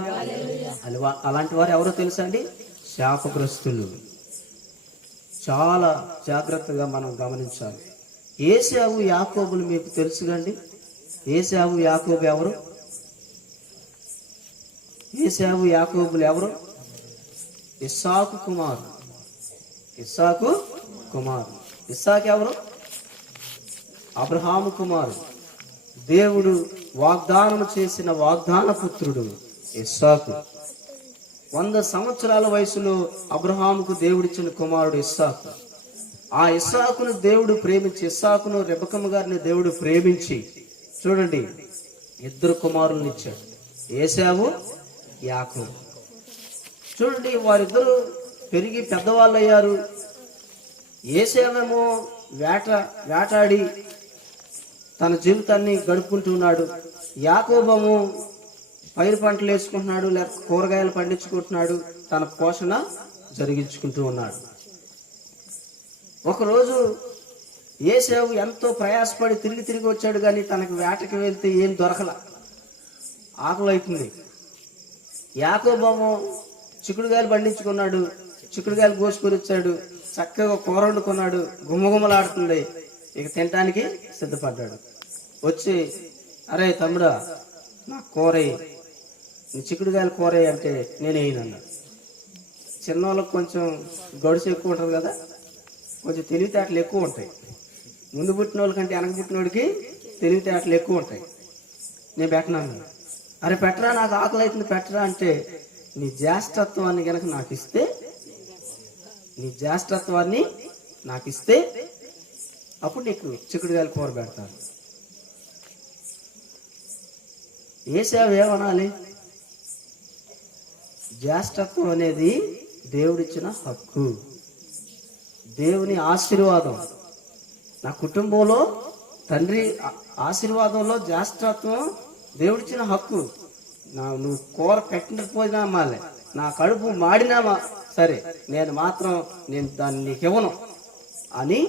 అలాంటి వారు ఎవరో తెలుసా అండి? శాపగ్రస్తులు. చాలా జాగ్రత్తగా మనం గమనించాలి. ఏశావు యాకోబులు మీకు తెలుసుగండి. ఏశావు యాకోబు ఎవరు? ఏశావు యాకోబులు ఎవరు? ఇస్సాకు కుమారు. ఇస్సాకు ఎవరు? అబ్రహాము కుమారు. దేవుడు వాగ్దానం చేసిన వాగ్దాన పుత్రుడు ఇస్సాకు. 100 సంవత్సరాల వయసులో అబ్రహాముకు దేవుడిచ్చిన కుమారుడు ఇస్సాకు. ఆ ఇస్సాకును దేవుడు ప్రేమించి, ఇస్సాకును రెబెక్కమ్మ గారిని దేవుడు ప్రేమించి, చూడండి, 2 కుమారులను ఇచ్చాడు, ఏశావు, యాకోబు. చూడండి, వారిద్దరూ పెరిగి పెద్దవాళ్ళు అయ్యారు. ఏశావేమో వేటాడి తన జీవితాన్ని గడుపుకుంటున్నాడు. యాకోబేమో పైరు పంటలు వేసుకుంటున్నాడు, లేక కూరగాయలు పండించుకుంటున్నాడు, తన పోషణ జరిగించుకుంటూ ఉన్నాడు. ఒకరోజు ఏశావు ఎంతో ప్రయాసపడి తిరిగి వచ్చాడు, కానీ తనకు వేటకి వెళ్తే ఏం దొరకల, ఆకలి అవుతుంది. యాకోబేమో చిక్కుడుగాయలు పండించుకున్నాడు, చిక్కుడుగాయలు కోసుకొని వచ్చాడు, చక్కగా కూర వండుకున్నాడు, గుమ్మగుమ్మలాడుతుంది. ఇక తినటానికి సిద్ధపడ్డాడు. వచ్చి, అరే తమ్ముడా, నా కూర, నీ చిక్కుడుగాయలు కూర అంటే నేను వేయనన్నాడు. చిన్నవాళ్ళకి కొంచెం గడుసు ఎక్కువ ఉంటుంది కదా, కొంచెం తెలివితేటలు ఎక్కువ ఉంటాయి. ముందు పుట్టిన వాళ్ళకంటే వెనక పుట్టిన వాడికి తెలివితేటలు ఎక్కువ ఉంటాయి. నేను పెట్టినాను. అరే పెట్టరా, నాకు ఆకలి అవుతుంది పెట్టరా అంటే, నీ జ్యేష్ఠత్వాన్ని కనుక నాకు ఇస్తే అప్పుడు నీకు చిక్కుడుగాయల కూర పెడతాను. ఏశావు ఏమనాలి? జ్యేష్ఠత్వం అనేది దేవుడిచ్చిన హక్కు, దేవుని ఆశీర్వాదం. నా కుటుంబంలో తండ్రి ఆశీర్వాదంలో జ్యేష్ఠత్వం దేవుడిచ్చిన హక్కు. నువ్వు కూర పెట్టకపోయినా మాలే, నా కడుపు మాడినామా సరే, నేను దాన్ని నీకు ఇవ్వను అని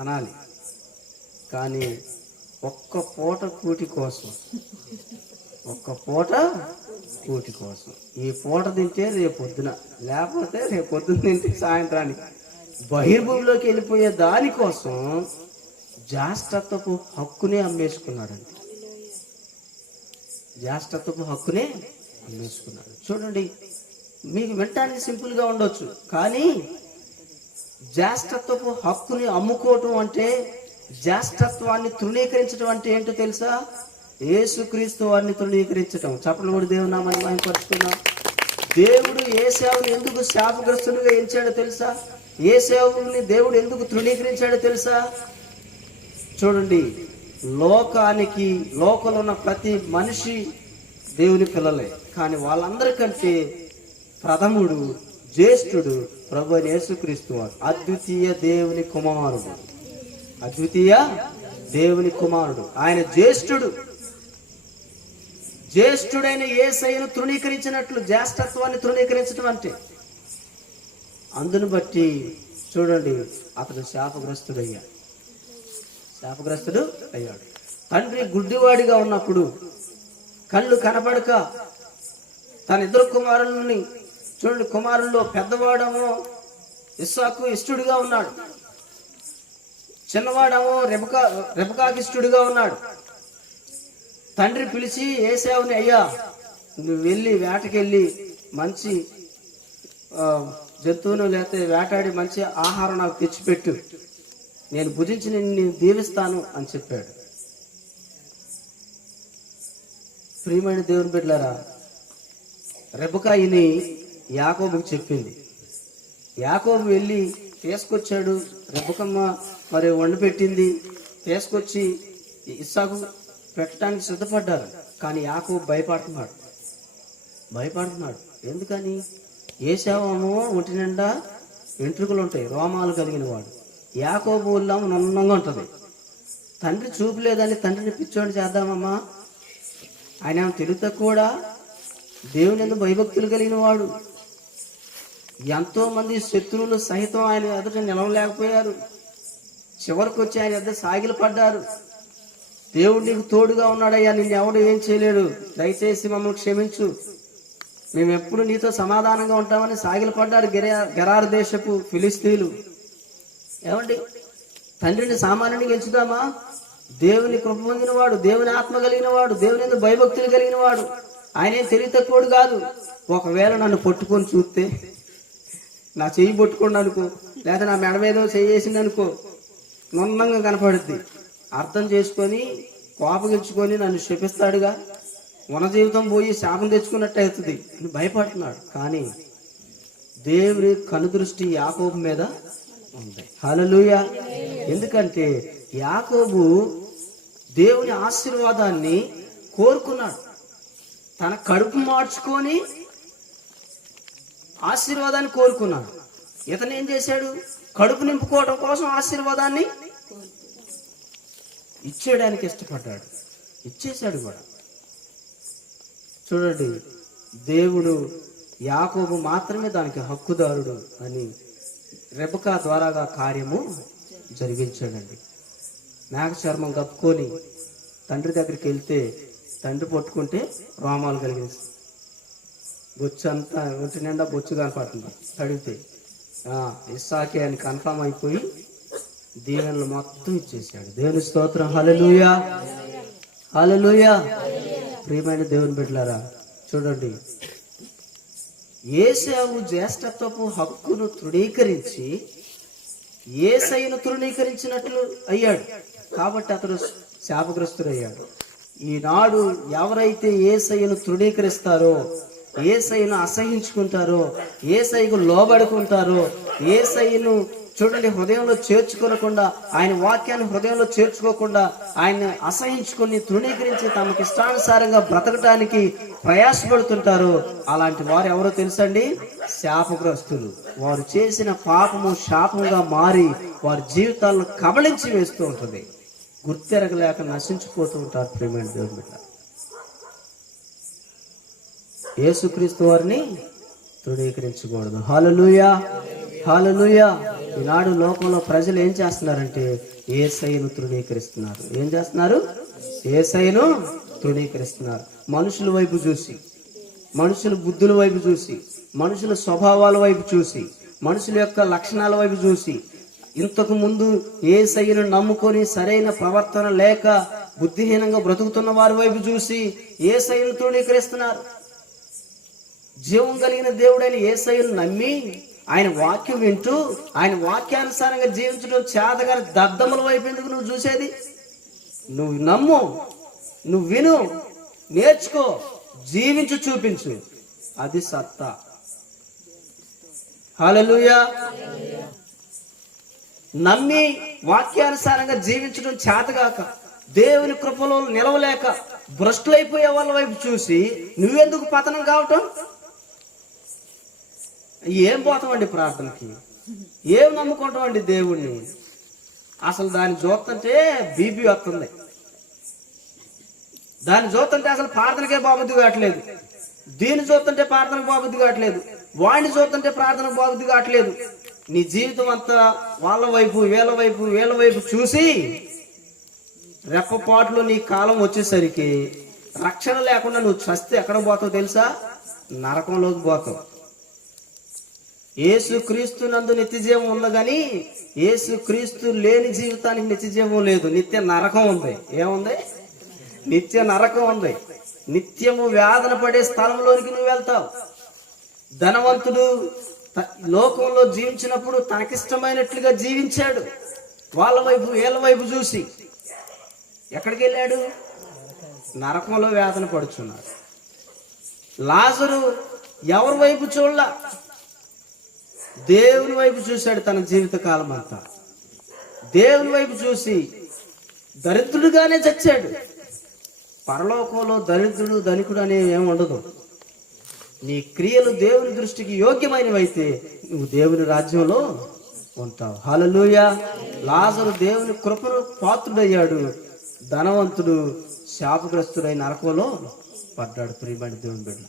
అనాలి. కానీ ఒక్క పూట కూటి కోసం ఈ పూట తింటే రేపొద్దున, లేకపోతే రేపొద్దున తింటే సాయంత్రానికి బహిర్భూమిలోకి వెళ్ళిపోయే దానికోసం జ్యేష్ఠత్వపు హక్కునే అమ్మేసుకున్నాడండి. చూడండి, మీకు వినటానికి సింపుల్ గా ఉండొచ్చు, కానీ జ్యేష్ఠత్వపు హక్కుని అమ్ముకోవటం అంటే, జ్యేష్ఠత్వాన్ని తృణీకరించడం అంటే ఏంటో తెలుసా? యేసుక్రీస్తు వారిని తృణీకరించటం. చప్పట్లు కూడా దేవుని నామాన్ని మహిమపరుచుకున్నాం. దేవుడు ఏశావుని ఎందుకు శాపగ్రస్తునిగా ఎంచాడో తెలుసా? ఏశావుని దేవుడు ఎందుకు తృణీకరించాడో తెలుసా? చూడండి, లోకంలో ఉన్న ప్రతి మనిషి దేవుని పిల్లలే, కానీ వాళ్ళందరికంటే ప్రథముడు, జ్యేష్ఠుడు ప్రభు యేసుక్రీస్తు వారు, అద్వితీయ దేవుని కుమారుడు. ఆయన జ్యేష్ఠుడైన యేసయ్యను తృణీకరించినట్లు జ్యేష్ఠత్వాన్ని తృణీకరించడం అంటే. అందును బట్టి చూడండి, అతడు శాపగ్రస్తుడు అయ్యాడు. తండ్రి గుడ్డివాడిగా ఉన్నప్పుడు, కళ్ళు కనబడక తన ఇద్దరు కుమారులని చూడండి, కుమారుల్లో పెద్దవాడేమో ఇస్సాకు ఇష్టడుగా ఉన్నాడు, చిన్నవాడేమో రెబకాకి ఇష్టడుగా ఉన్నాడు. తండ్రి పిలిచి ఏశావుని, అయ్యా నువ్వు వెళ్ళి వేటకెళ్ళి మంచి జంతువును లేకపోతే వేటాడి మంచి ఆహారం నాకు తెచ్చిపెట్టు, నేను భుజించి నిన్ను దీవిస్తాను అని చెప్పాడు. ప్రియమైన దేవుని బిడ్డలారా, రెబకా ఇని యాకోబుకు చెప్పింది. యాకోబు వెళ్ళి తీసుకొచ్చాడు. రెబకమ్మ మరి వండి పెట్టింది, తీసుకొచ్చి ఇస్సాకు పెట్టడానికి సిద్ధపడ్డారు. కానీ యాకోబు భయపడుతున్నాడు. ఎందుకని? ఏశావేమో ఒంటి నిండా వెంట్రుకలు ఉంటాయి, రోమాలు కలిగిన వాడు. యాకోబు ఉల్లాము నున్నంగా ఉంటుంది. తండ్రి చూపు లేదని తండ్రిని పిచ్చోడి చేద్దామమ్మా, ఆయన ఏమో తెలివితే కూడా దేవుని ఎందుకు భయభక్తులు కలిగిన వాడు. ఎంతో మంది శత్రువులు సహితం ఆయన ఎదుట నిలవలేకపోయారు. చివరికి వచ్చి ఆయన ఎదుట సాగిలు పడ్డారు. దేవుడు నీకు తోడుగా ఉన్నాడయ్యా, నిన్ను ఎవడు ఏం చేయలేడు, దయచేసి మమ్మల్ని క్షమించు, మేము ఎప్పుడు నీతో సమాధానంగా ఉంటామని సాగిలు పడ్డారు గెరారు దేశపు ఫిలిస్తీన్లు. ఏమండి, తండ్రిని సామాన్యుని ఎంచుదామా? దేవుని కృప పొందిన వాడు, దేవుని ఆత్మ కలిగిన వాడు, దేవుని ఎందుకు భయభక్తులు కలిగిన వాడు. ఆయన ఏం తెలివి తక్కువడు కాదు. ఒకవేళ నన్ను పట్టుకొని చూస్తే, నా చెయ్యి పట్టుకోండి అనుకో, లేదా నా మెడ మీద చేసింది అనుకో, నున్నంగా కనపడుద్ది. అర్థం చేసుకొని కోపగించుకొని నన్ను శపిస్తాడుగా, మన జీవితం పోయి శాపం తెచ్చుకున్నట్టు అవుతుంది అని భయపడుతున్నాడు. కానీ దేవుని కనుదృష్టి యాకోబు మీద ఉంది. హల్లెలూయా. ఎందుకంటే యాకోబు దేవుని ఆశీర్వాదాన్ని కోరుకున్నాడు. తన కడుపు మార్చుకొని ఆశీర్వాదాన్ని కోరుకున్నాడు. ఇతను ఏం చేశాడు? కడుపు నింపుకోవడం కోసం ఆశీర్వాదాన్ని ఇచ్చేయడానికి ఇష్టపడ్డాడు. ఇచ్చేశాడు కూడా. చూడండి, దేవుడు యాకోబు మాత్రమే దానికి హక్కుదారుడు అని రెబకా ద్వారాగా కార్యము జరిగించాడండి. మేక చర్మం కప్పుకొని తండ్రి దగ్గరికి వెళ్తే తండ్రి పట్టుకుంటే రోమాలు కలిగిన బొచ్చు అంతా ఒంటి నిండా బొచ్చు కనపడుతుంది. అడిగితే ఇస్సాకే అని కన్ఫామ్ అయిపోయి దీవెనలు మొత్తం ఇచ్చేసాడు. దేవుని స్తోత్రం. హల్లెలూయా, హల్లెలూయా. ప్రియమైన దేవుని బిడ్డలారా, చూడండి, ఏశావు జ్యేష్ఠత్వపు హక్కును తృణీకరించి యేసయ్యను తృణీకరించినట్లు అయ్యాడు. కాబట్టి అతడు శాపగ్రస్తుడయ్యాడు. ఈనాడు ఎవరైతే యేసయ్యను తృణీకరిస్తారో, యేసయ్యను అసహించుకుంటారో, యేసయ్యకు లోబడుకుంటారో, యేసయ్యను చూడండి హృదయంలో చేర్చుకోకుండా, ఆయన వాక్యాన్ని హృదయంలో చేర్చుకోకుండా ఆయన అసహించుకొని తృణీకరించి తమకి ఇష్టానుసారంగా బ్రతకటానికి ప్రయాసపడుతుంటారు. అలాంటి వారు ఎవరో తెలుసండి? శాపగ్రస్తులు. వారు చేసిన పాపము శాపంగా మారి వారి జీవితాలను కబళించి వేస్తూ ఉంటుంది. గుర్తెరగలేక నశించిపోతూ ఉంటారు. ప్రియమైన దేవుని బిడ్డ, యేసుక్రీస్తు వారిని తృణీకరించకూడదు. హల్లెలూయా, హల్లెలూయా. ఈనాడు లోకంలో ప్రజలు ఏం చేస్తున్నారంటే యేసయ్యను తృణీకరిస్తున్నారు. ఏం చేస్తున్నారు? యేసయ్యను తృణీకరిస్తున్నారు. మనుషుల వైపు చూసి, మనుషుల బుద్ధుల వైపు చూసి, మనుషుల స్వభావాల వైపు చూసి, మనుషుల యొక్క లక్షణాల వైపు చూసి, ఇంతకు ముందు యేసయ్యను నమ్ముకొని సరైన ప్రవర్తన లేక బుద్ధిహీనంగా బ్రతుకుతున్న వారి వైపు చూసి యేసయ్యను తృణీకరిస్తున్నారు. జీవం కలిగిన దేవుడైన యేసయ్యను నమ్మి ఆయన వాక్యం వింటూ ఆయన వాక్యానుసారంగా జీవించడం చేతగాని దద్దముల వైపు ఎందుకు నువ్వు చూసేది? నువ్వు నమ్ము, నువ్వు విను, నేర్చుకో, జీవించు, చూపించు. అది సత్తా. హల్లెలూయా. నమ్మి వాక్యానుసారంగా జీవించడం చేతగాక దేవుని కృపలో నిలవలేక భ్రష్టులైపోయే వాళ్ళ వైపు చూసి నువ్వెందుకు పతనం కావటం? ఏం పోతామండి ప్రార్థనకి? ఏం నమ్ముకుంటాం అండి దేవుణ్ణి? అసలు దాన్ని చూస్తుంటే బీపీ వస్తుంది. దాన్ని చూస్తుంటే అసలు ప్రార్థనకే బాబుద్ది కావట్లేదు. దీన్ని చూస్తుంటే ప్రార్థనకు బాబుద్ది కావట్లేదు. వాడిని చూస్తుంటే ప్రార్థనకు బాబుద్ది కావట్లేదు. నీ జీవితం అంతా వాళ్ళ వైపు వీళ్ళ వైపు చూసి రెప్పపాటులో నీ కాలం వచ్చేసరికి రక్షణ లేకుండా నువ్వు చస్తే ఎక్కడ పోతావు తెలుసా? నరకంలోకి పోతావు. యేసు క్రీస్తు నందు నిత్య జీవం ఉంది, కానీ యేసు క్రీస్తు లేని జీవితానికి నిత్య జీవం లేదు. నిత్య నరకం ఉంది. ఏముంది? నిత్య నరకం ఉంది. నిత్యము వేదన పడే స్థలంలోనికి నువ్వు వెళ్తావు. ధనవంతుడు లోకంలో జీవించినప్పుడు తనకిష్టమైనట్లుగా జీవించాడు. వాళ్ళ వైపు వీళ్ళ వైపు చూసి ఎక్కడికి వెళ్ళాడు? నరకంలో వేదన పడుచున్నాడు. లాజరు ఎవరి వైపు చూడలా, దేవుని వైపు చూశాడు తన జీవిత కాలం అంతా. దేవుని వైపు చూసి దరిద్రుడుగానే చచ్చాడు. పరలోకంలో దరిద్రుడు ధనికుడు అనేవి ఏమి ఉండదు. నీ క్రియలు దేవుని దృష్టికి యోగ్యమైనవైతే నువ్వు దేవుని రాజ్యంలో ఉంటావు. హల్లెలూయా. లాజరు దేవుని కృపను పాత్రుడయ్యాడు. ధనవంతుడు శాపగ్రస్తుడై నరకంలో పడ్డాడు. ప్రియమైన దేవుని బిడ్డ,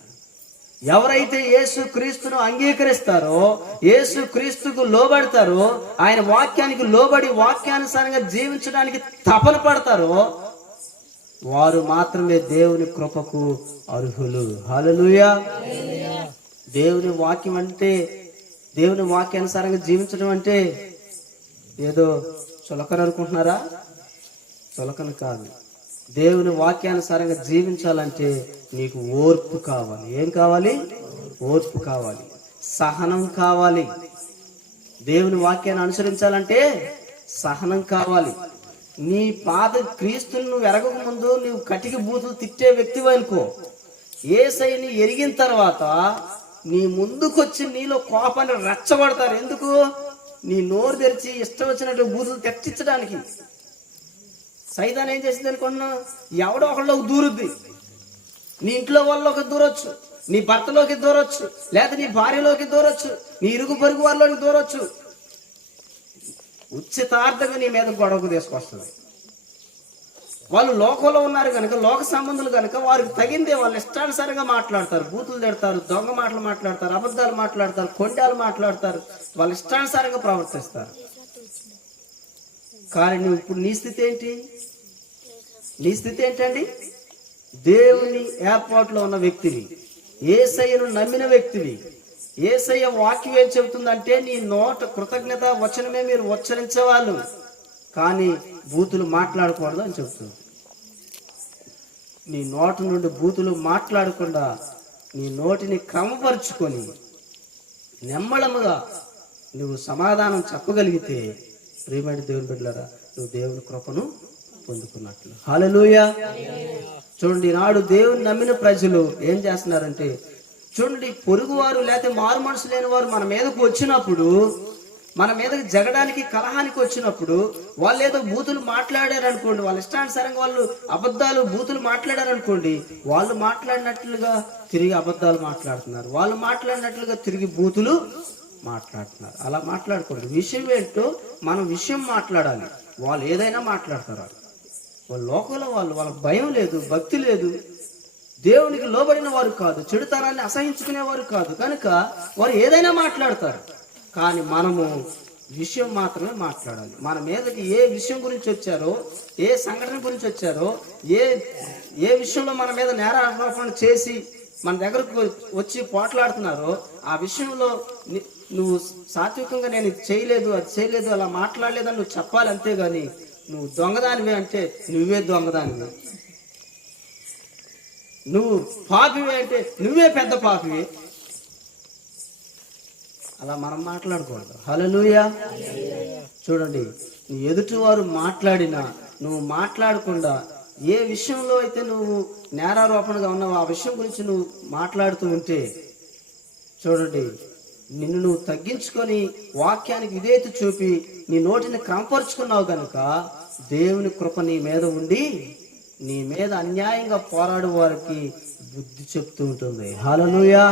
ఎవరైతే యేసు క్రీస్తును అంగీకరిస్తారో, యేసు క్రీస్తుకు లోబడతారో, ఆయన వాక్యానికి లోబడి వాక్యానుసారంగా జీవించడానికి తపన పడతారో వారు మాత్రమే దేవుని కృపకు అర్హులు. హల్లెలూయా. దేవుని వాక్యం అంటే, దేవుని వాక్యానుసారంగా జీవించడం అంటే ఏదో చులకన అనుకుంటున్నారా? చులకన కాదు. దేవుని వాక్యానుసారంగా జీవించాలంటే నీకు ఓర్పు కావాలి. ఏం కావాలి? ఓర్పు కావాలి, సహనం కావాలి. దేవుని వాక్యాన్ని అనుసరించాలంటే సహనం కావాలి. నీ పాత క్రీస్తుని నువ్వు ఎరగక ముందు నువ్వు కటికి బూతులు తిట్టే వ్యక్తివి అనుకో. యేసయ్యని ఎరిగిన తర్వాత నీ ముందుకొచ్చి నీలో కోపాన్ని రెచ్చగొడతారు. ఎందుకు? నీ నోరు తెరిచి ఇష్టం వచ్చినట్టు బూతులు తెచ్చించడానికి. సైతాన్ ఏం చేసింది అనుకుంటున్నావు? ఎవడో ఒకళ్ళలోకి దూరుద్ది. నీ ఇంట్లో వాళ్ళలోకి దూరొచ్చు, నీ భర్తలోకి దూరొచ్చు, లేదా నీ భార్యలోకి దూరొచ్చు, నీ ఇరుగు పొరుగు వాళ్ళలోకి దూరొచ్చు. ఉచితార్థంగా నీ మీద గొడవకు తీసుకొస్తుంది. వాళ్ళు లోకంలో ఉన్నారు కనుక, లోక సంబంధులు కనుక వారికి తగిందే వాళ్ళు ఇష్టానుసారంగా మాట్లాడతారు. బూతులు తిడతారు, దొంగ మాటలు మాట్లాడతారు, అబద్ధాలు మాట్లాడతారు, కొండాలు మాట్లాడతారు. వాళ్ళు ఇష్టానుసారంగా ప్రవర్తిస్తారు. కానీ నువ్వు ఇప్పుడు నీ స్థితి ఏంటి? నీ స్థితి ఏంటండి? దేవుని ఏర్పాటులో ఉన్న వ్యక్తివి, యేసయ్యను నమ్మిన వ్యక్తివి. యేసయ్య వాక్యం ఏం చెబుతుందంటే నీ నోట కృతజ్ఞత వచనమే మీరు ఉచ్చరించేవాళ్ళు, కానీ బూతులు మాట్లాడకూడదు అని చెబుతుంది. నీ నోటి నుండి బూతులు మాట్లాడకుండా నీ నోటిని క్రమపరుచుకొని నెమ్మళముగా నువ్వు సమాధానం చెప్పగలిగితే ప్రియమైన దేవుని బిడ్డలారా, నువ్వు దేవుని కృపను పొందుకున్నట్లు. హల్లెలూయా. చూడండి, నాడు దేవుని నమ్మిన ప్రజలు ఏం చేస్తున్నారంటే, చూడండి, పొరుగువారు లేకపోతే మారు మనసు లేని వారు మన మీదకు వచ్చినప్పుడు, మన మీదకి జగడానికి కలహానికి వచ్చినప్పుడు, వాళ్ళు ఏదో బూతులు మాట్లాడారనుకోండి, వాళ్ళ ఇష్టానుసారంగా వాళ్ళు అబద్ధాలు బూతులు మాట్లాడారనుకోండి, వాళ్ళు మాట్లాడినట్లుగా తిరిగి అబద్ధాలు మాట్లాడుతున్నారు, వాళ్ళు మాట్లాడినట్లుగా తిరిగి బూతులు మాట్లాడుతున్నారు. అలా మాట్లాడకూడదు. విషయం ఏంటో మనం విషయం మాట్లాడాలి. వాళ్ళు ఏదైనా మాట్లాడతారు. వాళ్ళ లోకంలో వాళ్ళకి భయం లేదు, భక్తి లేదు, దేవునికి లోబడిన వారు కాదు, చెడుతనాన్ని అసహించుకునేవారు కాదు, కనుక వారు ఏదైనా మాట్లాడతారు. కానీ మనము విషయం మాత్రమే మాట్లాడాలి. మన మీదకి ఏ విషయం గురించి వచ్చారో, ఏ సంఘటన గురించి వచ్చారో, ఏ విషయంలో మన మీద నేరారోపణ చేసి మన దగ్గరకు వచ్చి పోట్లాడుతున్నారో ఆ విషయంలో నువ్వు సాత్వికంగా నేను ఇది చేయలేదు, అది చేయలేదు, అలా మాట్లాడలేదని నువ్వు చెప్పాలి. అంతేగాని నువ్వు దొంగదానివే అంటే నువ్వే దొంగదానివే, నువ్వు పాపివే అంటే నువ్వే పెద్ద పాపివే, అలా మనం మాట్లాడకూడదు. హల్లెలూయా. చూడండి, నీ ఎదుటివారు మాట్లాడినా నువ్వు మాట్లాడకుండా ఏ విషయంలో అయితే నువ్వు నేరారోపణగా ఉన్నావు ఆ విషయం గురించి నువ్వు మాట్లాడుతూ ఉంటే, చూడండి, నిన్ను నువ్వు తగ్గించుకొని వాక్యానికి విధేయత చూపి నీ నోటిని క్రమపరుచుకున్నావు కనుక దేవుని కృప నీ మీద ఉండి నీ మీద అన్యాయంగా పోరాడు వారికి బుద్ధి చెప్తూ ఉంటుంది. హల్లెలూయా.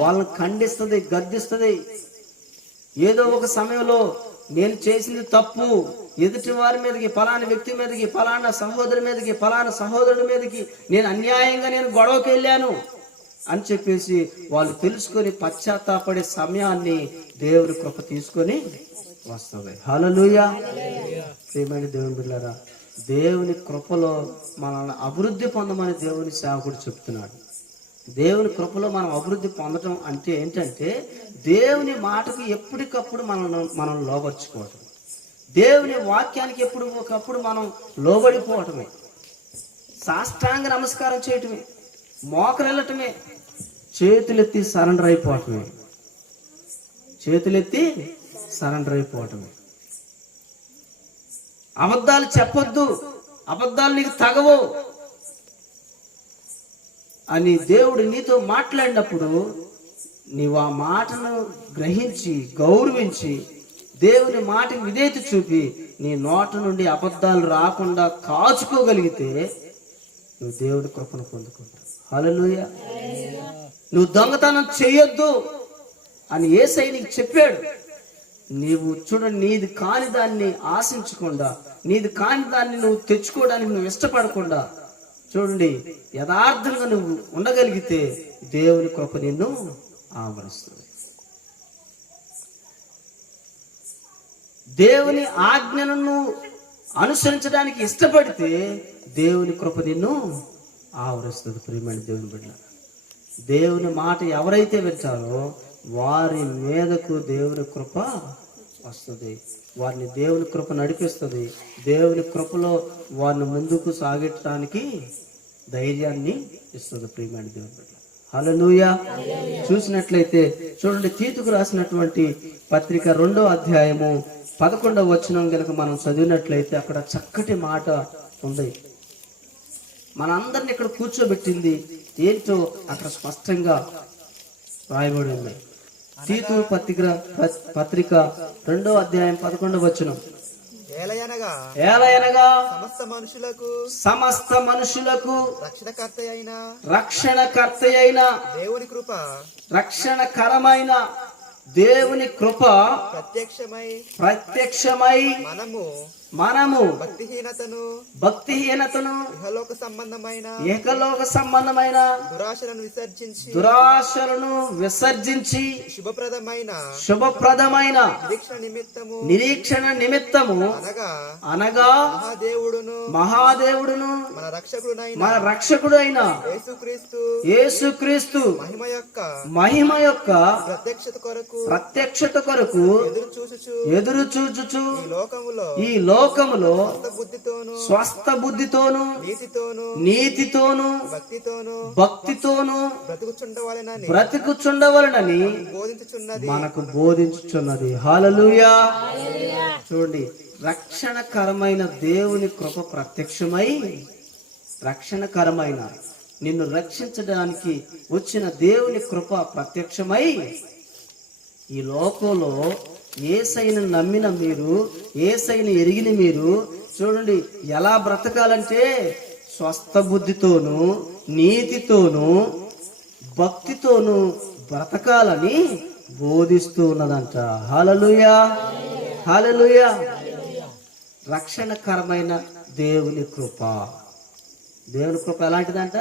వాళ్ళని ఖండిస్తుంది, గద్దిస్తుంది. ఏదో ఒక సమయంలో నేను చేసింది తప్పు, ఎదుటి వారి మీదకి, ఫలానా వ్యక్తి మీదకి, ఫలానా సహోదరి మీదకి, ఫలానా సహోదరుడి మీదకి నేను అన్యాయంగా గొడవకి వెళ్ళాను అని చెప్పేసి వాళ్ళు తెలుసుకొని పశ్చాత్తాపడే సమయాన్ని దేవుని కృప తీసుకొని వస్తుంది. హల్లెలూయా. ప్రియమైన దేవుని బిడ్డలారా, దేవుని కృపలో మనల్ని అభివృద్ధి పొందమని దేవుని సేవకుడు చెప్తున్నాడు. దేవుని కృపలో మనం అభివృద్ధి పొందటం అంటే ఏంటంటే దేవుని మాటకు ఎప్పటికప్పుడు మనం లోబర్చుకోవటం, దేవుని వాక్యానికి ఒకప్పుడు మనం లోబడిపోవటమే, సాష్టాంగ నమస్కారం చేయటమే, మోకరెళ్ళటమే, చేతులెత్తి సరెండర్ అయిపోవటమే, చేతులెత్తి సరెండర్ అయిపోవటమే. అబద్ధాలు చెప్పొద్దు, అబద్ధాలు నీకు తగవు అని దేవుడు నీతో మాట్లాడినప్పుడు నీవు ఆ మాటను గ్రహించి గౌరవించి దేవుని మాటకి విధేయత చూపి నీ నోట నుండి అబద్ధాలు రాకుండా కాచుకోగలిగితే నువ్వు దేవుడి కృపను పొందుకుంటావు. హల్లెలూయా. నువ్వు దొంగతనం చేయొద్దు అని యేసయ్య నీకు చెప్పాడు. నీవు చూడండి, నీది కాని దాన్ని ఆశించకుండా, నీది కాని దాన్ని నువ్వు తెచ్చుకోవడానికి నువ్వు ఇష్టపడకుండా చూడండి యథార్థంగా నువ్వు ఉండగలిగితే దేవుని కృప నిన్ను ఆవరిస్తుంది. దేవుని ఆజ్ఞను నువ్వు అనుసరించడానికి ఇష్టపడితే దేవుని కృప నిన్ను ఆవరిస్తుంది. ప్రియమైన దేవుని బిడ్డ, దేవుని మాట ఎవరైతే వింటారో వారి మీదకు దేవుని కృప వస్తుంది, వారిని దేవుని కృప నడిపిస్తుంది, దేవుని కృపలో వారిని ముందుకు సాగించడానికి ధైర్యాన్ని ఇస్తుంది. ప్రియమైన దేవుని బిడ్డ, హల్లెలూయా. చూసినట్లయితే చూడండి, తీతుకు రాసినటువంటి పత్రిక 2వ అధ్యాయము 11వ వచనం కనుక మనం చదివినట్లయితే అక్కడ చక్కటి మాట ఉంది. మనందరిని ఇక్కడ కూర్చోబెట్టింది ఏంటో అక్కడ స్పష్టంగా రాయబడి ఉంది. తీతు పత్రిక 2వ అధ్యాయం 11వ వచనం, ఏలయనగా సమస్త మనుషులకు రక్షణకర్త అయిన రక్షణకరమైన దేవుని కృప ప్రత్యక్షమై మనము భక్తిహీనతను ఏకలోక సంబంధమైన దురాశలను విసర్జించి శుభప్రదమైన నిరీక్షణ నిమిత్తము అనగా మహాదేవుడును మన రక్షకుడైన యేసుక్రీస్తు మహిమ యొక్క ప్రత్యక్షత కొరకు ఎదురు చూచుచు ఈ లోకములో స్వస్థ బుద్ధితోను నీతితోను భక్తితోను బ్రతుకుచుండవలనని మనకు బోధించుచున్నది. హల్లెలూయా. చూడండి, రక్షణకరమైన దేవుని కృప ప్రత్యక్షమై, రక్షణకరమైన నిన్ను రక్షించడానికి వచ్చిన దేవుని కృప ప్రత్యక్షమై ఈ లోకంలో యేసయ్యను నమ్మిన మీరు, యేసయ్యను ఎరిగిన మీరు చూడండి ఎలా బ్రతకాలంటే స్వస్థ బుద్ధితోను నీతితోను భక్తితోను బ్రతకాలని బోధిస్తూ ఉన్నదంట. హల్లెలూయా, హల్లెలూయా. రక్షణకరమైన దేవుని కృప, దేవుని కృప ఎలాంటిదంట?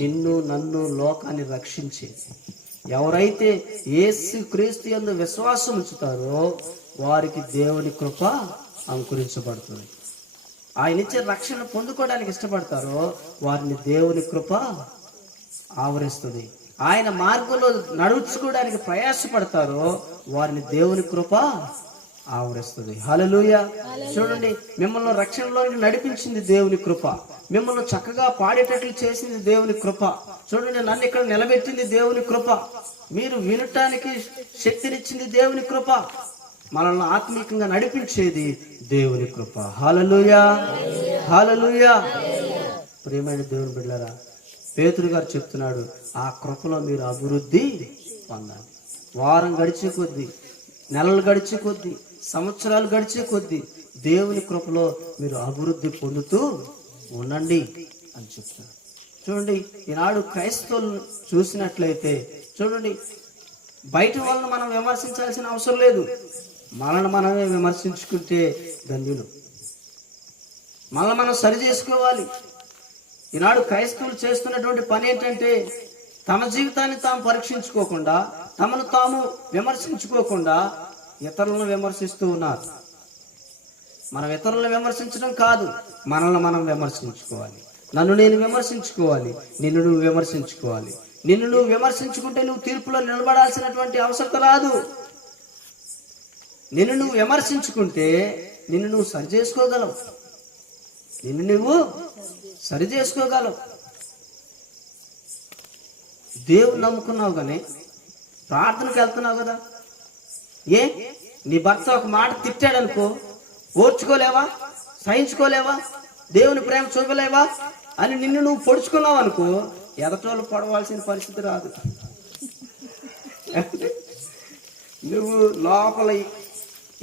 నిన్ను నన్ను లోకాన్ని రక్షించే ఎవరైతే యేసు క్రీస్తు యందు విశ్వాసం ఉంచుతారో వారికి దేవుని కృప అంకురించబడుతుంది. ఆయన ఇచ్చే రక్షణ పొందుకోవడానికి ఇష్టపడతారో వారిని దేవుని కృప ఆవరిస్తుంది. ఆయన మార్గంలో నడుచుకోవడానికి ప్రయాసపడతారో వారిని దేవుని కృప ఆవరిస్తుంది. హల్లెలూయా. చూడండి, మిమ్మల్ని రక్షణలో నడిపించింది దేవుని కృప, మిమ్మల్ని చక్కగా పాడేటట్లు చేసింది దేవుని కృప. చూడండి, నన్ను ఇక్కడ నిలబెట్టింది దేవుని కృప, మీరు వినటానికి శక్తినిచ్చింది దేవుని కృప, మనల్ని ఆత్మీయంగా నడిపించేది దేవుని కృప. హల్లెలూయా, హల్లెలూయా. ప్రియమైన దేవుని బిడ్డలారా, పేతురు గారు చెప్తున్నాడు, ఆ కృపలో మీరు అభివృద్ధి పొందాలి. వారం గడిచే కొద్దీ, నెలలు గడిచే కొద్దీ, సంవత్సరాలు గడిచే కొద్దీ దేవుని కృపలో మీరు అభివృద్ధి పొందుతూ ఉండండి అని చెప్తున్నారు. చూడండి, ఈనాడు క్రైస్తవులను చూసినట్లయితే చూడండి, బయట వాళ్ళని మనం విమర్శించాల్సిన అవసరం లేదు, మనల్ని మనమే విమర్శించుకుంటే ధన్యులు. మనల్ని మనం సరి చేసుకోవాలి. ఈనాడు క్రైస్తవులు చేస్తున్నటువంటి పని ఏంటంటే తమ జీవితాన్ని తాము పరీక్షించుకోకుండా, తమను తాము విమర్శించుకోకుండా ఇతరులను విమర్శిస్తూ ఉన్నారు. మనం ఇతరులను విమర్శించడం కాదు, మనల్ని మనం విమర్శించుకోవాలి. నన్ను నేను విమర్శించుకోవాలి, నిన్ను నువ్వు విమర్శించుకోవాలి. నిన్ను నువ్వు విమర్శించుకుంటే నువ్వు తీర్పులో నిలబడాల్సినటువంటి అవసరం రాదు. నిన్ను నువ్వు విమర్శించుకుంటే నిన్ను నువ్వు సరి చేసుకోగలవు. నిన్ను నువ్వు సరి చేసుకోగలవు. దేవుని నమ్ముకున్నావు కానీ ప్రార్థనకు వెళ్తున్నావు కదా. నీ భర్త ఒక మాట తిట్టాడనుకో, ఓర్చుకోలేవా, సహించుకోలేవా, దేవుని ప్రేమ చూపలేవా అని నిన్ను నువ్వు పొడుచుకున్నావు అనుకో, ఎదటోళ్ళు పొడవాల్సిన పరిస్థితి రాదు. నువ్వు లోపల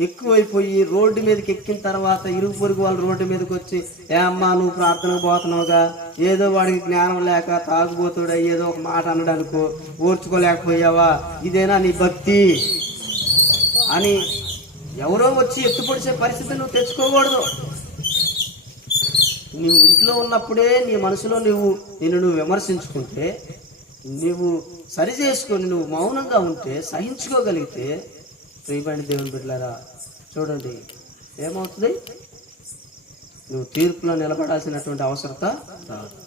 ఎక్కువైపోయి రోడ్డు మీదకి ఎక్కిన తర్వాత ఇరుగు పొరుగు వాళ్ళు రోడ్డు మీదకి వచ్చి, ఏ అమ్మా నువ్వు ప్రార్థనకు పోతున్నావుగా, ఏదో వాడికి జ్ఞానం లేక తాగుబోతుడా ఏదో ఒక మాట అనడానికో ఓర్చుకోలేకపోయావా, ఇదేనా నీ భక్తి అని ఎవరో వచ్చి ఎత్తుపడిచే పరిస్థితి నువ్వు తెచ్చుకోకూడదు. నువ్వు ఇంట్లో ఉన్నప్పుడే నీ మనసులో నిన్ను విమర్శించుకుంటే, నువ్వు సరి చేసుకొని నువ్వు మౌనంగా ఉంటే, సహించుకోగలిగితే, ప్రియమైన దేవుని బిడ్డలారా చూడండి ఏమవుతుంది, నువ్వు తీర్పులో నిలబడాల్సినటువంటి అవసరత రాదు.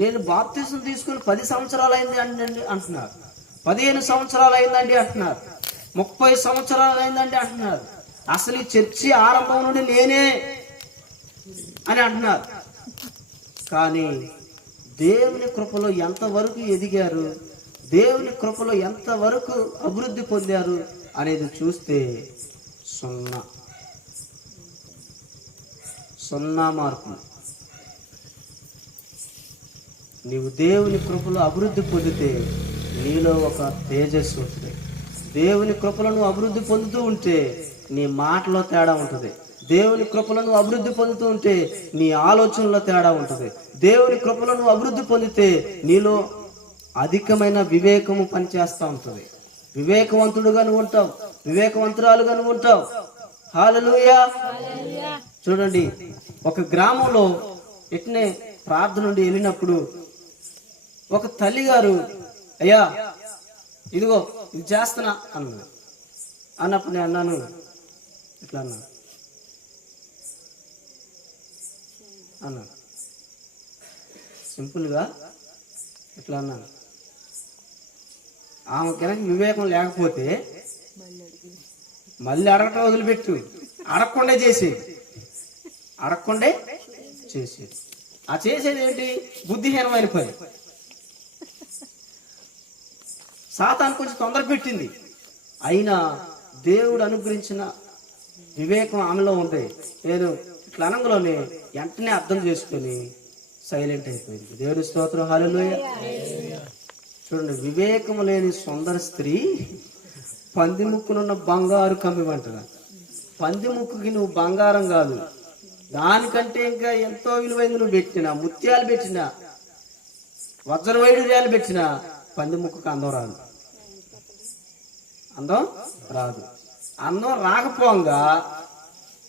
నేను బాప్తిసం తీసుకుని 10 సంవత్సరాలు అయింది అండి అంటున్నారు, 15 సంవత్సరాలు అయిందండి అంటున్నారు, 30 సంవత్సరాలు అయిందండి అంటున్నారు. అసలు ఈ చర్చి ఆరంభం నుండి నేనే అని అంటున్నారు. కానీ దేవుని కృపలో ఎంతవరకు ఎదిగారు, దేవుని కృపలో ఎంతవరకు అభివృద్ధి పొందారు అనేది చూస్తే 0 మార్కులు. నీవు దేవుని కృపలో అభివృద్ధి పొందితే నీలో ఒక తేజస్సు ఉంటుంది. దేవుని కృపలను అభివృద్ధి పొందుతూ ఉంటే నీ మాటలో తేడా ఉంటుంది. దేవుని కృపలను అభివృద్ధి పొందుతూ ఉంటే నీ ఆలోచనలో తేడా ఉంటుంది. దేవుని కృపలను అభివృద్ధి పొందితే నీలో అధికమైన వివేకము పనిచేస్తూ ఉంటుంది. వివేకవంతుడుగా నువ్వు ఉంటావు, వివేకవంతురాలుగా నువ్వు ఉంటావు. హల్లెలూయా. చూడండి, ఒక గ్రామంలో ఇట్నే ప్రార్థన నుండి వెళ్ళినప్పుడు ఒక తల్లి గారు, అయ్యా ఇదిగో ఇది చేస్తున్నా అన్నప్పుడు నేను అన్నాను, ఇట్లా అన్నాను సింపుల్గా ఇట్లా అన్నాను. ఆమె కనుక వివేకం లేకపోతే మళ్ళీ అడగటం వదిలిపెట్టు, అడగకుండా చేసేది. ఆ చేసేది ఏంటి? బుద్ధిహీనమైన పని. సాతాను కొంచెం తొందర పెట్టింది, అయినా దేవుడు అనుగ్రహించిన వివేకం ఆమెలో ఉంది. నేను ఇట్లా అనగానే వెంటనే అర్థం చేసుకొని సైలెంట్ అయిపోయింది. దేవుని స్తోత్రం, హల్లెలూయా. చూడండి, వివేకము లేని సుందర స్త్రీ పంది ముక్కునున్న బంగారు కమ్మిమంటారు. పంది ముక్కుకి నువ్వు బంగారం కాదు, దానికంటే ఇంకా ఎంతో విలువైంది నువ్వు పెట్టినా, ముత్యాలు పెట్టినా, వజ్ర వైడూర్యాలు పెట్టినా పంది ముక్కుకి అందం రాదు. అందం రాకపోగా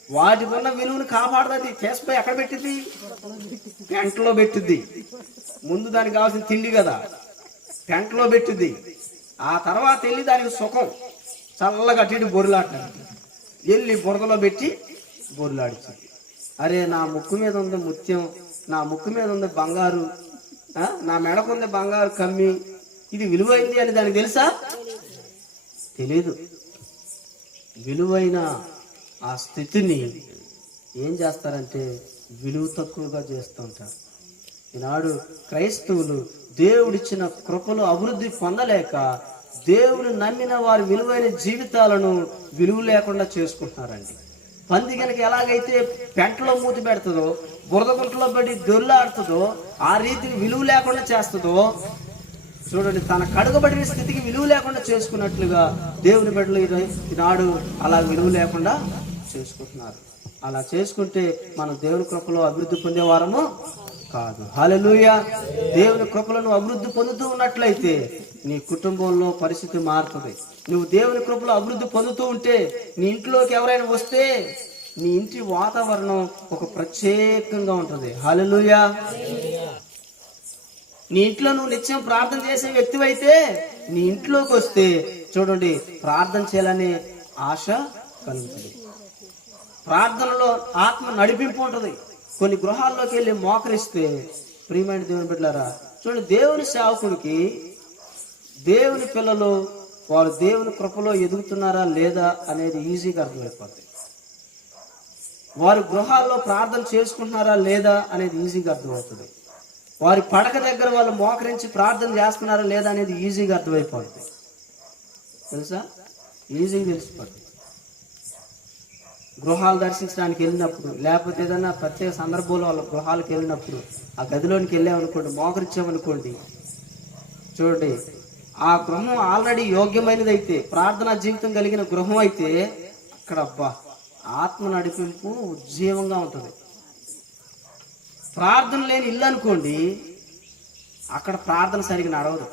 వాటికి ఉన్న విలువను కాపాడుతుంది. కేసుపై ఎక్కడ పెట్టింది? పెంటలో పెట్టిద్ది. ముందు దానికి కావాల్సిన తిండి కదా, పెంటలో పెట్టిద్ది. ఆ తర్వాత వెళ్ళి దానికి సుఖం చల్లగా అటు బొరులాడినాడు, వెళ్ళి బురదలో పెట్టి బొరులాడిచింది. అరే నా ముక్కు మీద ఉంది ముత్యం, నా ముక్కు మీద ఉంది బంగారు, నా మెడకుంది బంగారు కమ్మి, ఇది విలువైంది అని దానికి తెలుసా? తెలీదు. విలువైన ఆ స్థితిని ఏం చేస్తారంటే విలువ తక్కువగా చేస్తూ ఉంటారు. ఈనాడు క్రైస్తవులు దేవుడిచ్చిన కృపలో అభివృద్ధి పొందలేక దేవుని నమ్మిన వారి విలువైన జీవితాలను విలువ లేకుండా చేసుకుంటున్నారండి. పంది కనుక ఎలాగైతే పెంటలో మూతి పెడుతుందో, బురద గుంటలో పడి దొర్లాడుతుందో, ఆ రీతికి విలువ లేకుండా చేస్తుందో, చూడండి, తన కడుగబడిన స్థితికి విలువ లేకుండా చేసుకున్నట్లుగా దేవుని బిడ్డలు ఈనాడు అలా విలువ లేకుండా చేసుకుంటున్నారు. అలా చేసుకుంటే మనం దేవుని కృపలో అభివృద్ధి పొందేవారము కాదు. హల్లెలూయా. దేవుని కృపలను అభివృద్ధి పొందుతూ ఉన్నట్లయితే నీ కుటుంబంలో పరిస్థితి మారుతుంది. నువ్వు దేవుని కృపలో అభివృద్ధి పొందుతూ ఉంటే నీ ఇంట్లోకి ఎవరైనా వస్తే నీ ఇంటి వాతావరణం ఒక ప్రత్యేకంగా ఉంటుంది. హల్లెలూయా. నీ ఇంట్లో నువ్వు నిత్యం ప్రార్థన చేసే వ్యక్తివైతే నీ ఇంట్లోకి వస్తే చూడండి, ప్రార్థన చేయాలనే ఆశ కలుగుతుంది. ప్రార్థనలో ఆత్మ నడిపింపు ఉంటుంది. కొన్ని గృహాల్లోకి వెళ్ళి మోకరిస్తే ప్రియమైన దేవుని బిడ్డలారా, చూడండి, దేవుని సేవకుడికి దేవుని పిల్లలు వారు దేవుని కృపలో ఎదుగుతున్నారా లేదా అనేది ఈజీగా అర్థమైపోతుంది. వారి గృహాల్లో ప్రార్థన చేసుకుంటున్నారా లేదా అనేది ఈజీగా అర్థమవుతుంది. వారి పడక దగ్గర వాళ్ళు మోకరించి ప్రార్థన చేస్తున్నారా లేదా అనేది ఈజీగా అర్థమైపోతుంది. తెలుసా, ఈజీగా తెలిసిపోతుంది. గృహాలు దర్శించడానికి వెళ్ళినప్పుడు, లేకపోతే ఏదైనా ప్రత్యేక సందర్భంలో వాళ్ళ గృహాలకు వెళ్ళినప్పుడు ఆ గదిలోనికి వెళ్ళామనుకోండి, మోకరించామనుకోండి, చూడండి, ఆ గృహం ఆల్రెడీ యోగ్యమైనది అయితే, ప్రార్థనా జీవితం కలిగిన గృహం అయితే అక్కడ అబ్బా ఆత్మ నడిపింపు ఉజ్జీవంగా ఉంటుంది. ప్రార్థన లేని ఇల్లు అనుకోండి, అక్కడ ప్రార్థన సరిగా నడవదు.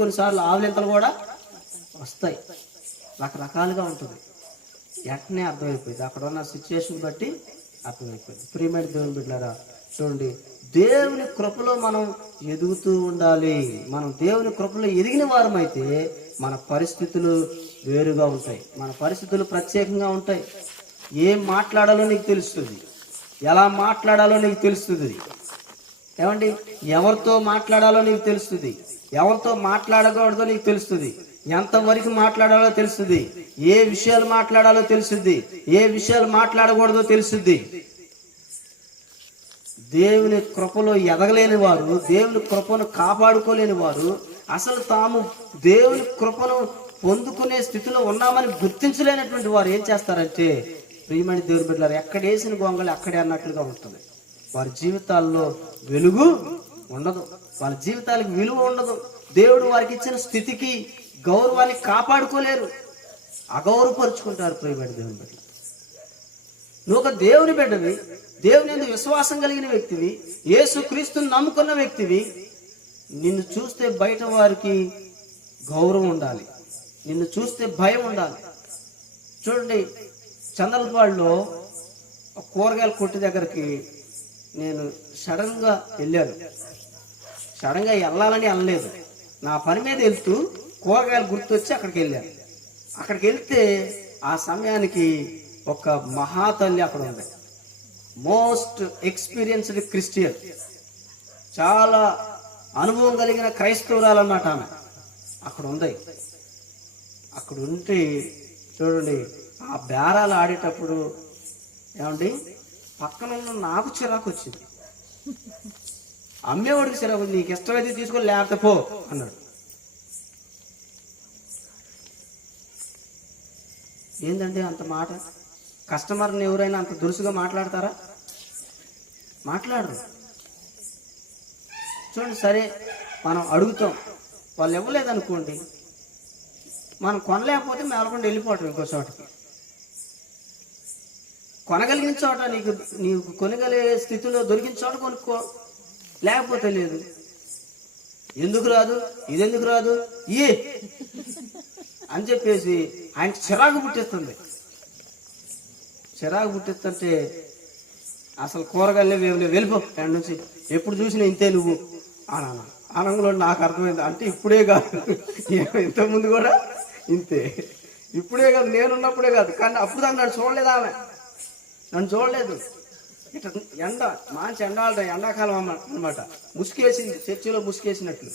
కొన్నిసార్లు ఆవులింతలు కూడా వస్తాయి. రకరకాలుగా ఉంటుంది. వెంటనే అర్థమైపోయింది, అక్కడ ఉన్న సిచ్యువేషన్ బట్టి అర్థమైపోయింది. ప్రియమైన దేవుని బిడ్డలారా, చూడండి, దేవుని కృపలో మనం ఎదుగుతూ ఉండాలి. మనం దేవుని కృపలో ఎదిగిన వారమైతే మన పరిస్థితులు వేరుగా ఉంటాయి. మన పరిస్థితులు ప్రత్యేకంగా ఉంటాయి. ఏం మాట్లాడాలో నీకు తెలుస్తుంది, ఎలా మాట్లాడాలో నీకు తెలుస్తుంది. ఏమండి, ఎవరితో మాట్లాడాలో నీకు తెలుస్తుంది, ఎవరితో మాట్లాడకూడదో నీకు తెలుస్తుంది, ఎంతవరకు మాట్లాడాలో తెలుస్తుంది, ఏ విషయాలు మాట్లాడాలో తెలుస్తుంది, ఏ విషయాలు మాట్లాడకూడదో తెలుస్తుంది. దేవుని కృపలో ఎదగలేని వారు, దేవుని కృపను కాపాడుకోలేని వారు, అసలు తాము దేవుని కృపను పొందుకునే స్థితిలో ఉన్నామని గుర్తించలేనటువంటి వారు ఏం చేస్తారంటే, ప్రియమైన దేవుని బిడ్డలారా, ఎక్కడ వేసిన గొంగళి అక్కడే అన్నట్లుగా ఉంటుంది. వారి జీవితాల్లో వెలుగు ఉండదు, వాళ్ళ జీవితాలకు విలువ ఉండదు. దేవుడు వారికి ఇచ్చిన స్థితికి, గౌరవాన్ని కాపాడుకోలేరు, అగౌరవపరుచుకుంటారు. ప్రియమైన దేవుని బిడ్డ, నువ్వు ఒక దేవుని బిడ్డవి, దేవుని యందు విశ్వాసం కలిగిన వ్యక్తివి, యేసు క్రీస్తుని నమ్ముకున్న వ్యక్తివి. నిన్ను చూస్తే బయట వారికి గౌరవం ఉండాలి, నిన్ను చూస్తే భయం ఉండాలి. చూడండి, చందలపాడులో కూరగాయల కొట్టు దగ్గరికి నేను సడన్గా వెళ్ళాను. సడన్గా వెళ్ళాలని అనలేదు, నా పని మీద వెళ్తూ కూరగాయలు గుర్తొచ్చి అక్కడికి వెళ్ళాను. అక్కడికి వెళ్తే ఆ సమయానికి ఒక మహాతల్లి అక్కడ ఉంది. మోస్ట్ ఎక్స్పీరియన్స్డ్ క్రిస్టియన్, చాలా అనుభవం కలిగిన క్రైస్తవురాలు అన్నమాట ఆమె. అక్కడ ఉంది. అక్కడ ఉంటే చూడండి, ఆ బేరాలు ఆడేటప్పుడు ఏమండి, పక్కన ఉన్న నాకు చిరాకు వచ్చింది. అమ్మేవాడికి చిరాకు, నీకు ఇష్టమైతే తీసుకొని లేకపోతే పో అన్నాడు. ఏందండి అంత మాట? కస్టమర్ని ఎవరైనా అంత దురుసుగా మాట్లాడతారా? మాట్లాడరు. చూడండి, సరే మనం అడుగుతాం, వాళ్ళు ఇవ్వలేదనుకోండి, మనం కొనలేకపోతే మేలకుండా వెళ్ళిపోవటం ఇంకో చోటకి. కొనగలిగిన చోట, నీకు కొనగలిగే స్థితిలో దొరికిన చోట కొనుక్కో, లేకపోతే లేదు. ఎందుకు రాదు, ఇదెందుకు రాదు ఏ అని చెప్పేసి ఆయనకి చిరాకు పుట్టిస్తుంది. చిరాకు పుట్టిస్తుంటే అసలు కూరగాయలే వెళ్ళిపో ఎండ నుంచి, ఎప్పుడు చూసినా ఇంతే నువ్వు అనా. ఆనందంలో నాకు అర్థమైంది, అంటే ఇప్పుడే కాదు, ఇంతకుముందు కూడా ఇంతే. ఇప్పుడే కాదు, నేనున్నప్పుడే కాదు, కానీ అప్పుడు దాకా నన్ను చూడలేదు. ఆమె నన్ను చూడలేదు. ఇట్లా ఎండ, మంచి ఎండాకాలం అన్నమాట. ముసుకేసింది, చర్చిలో ముసుకేసినట్లు.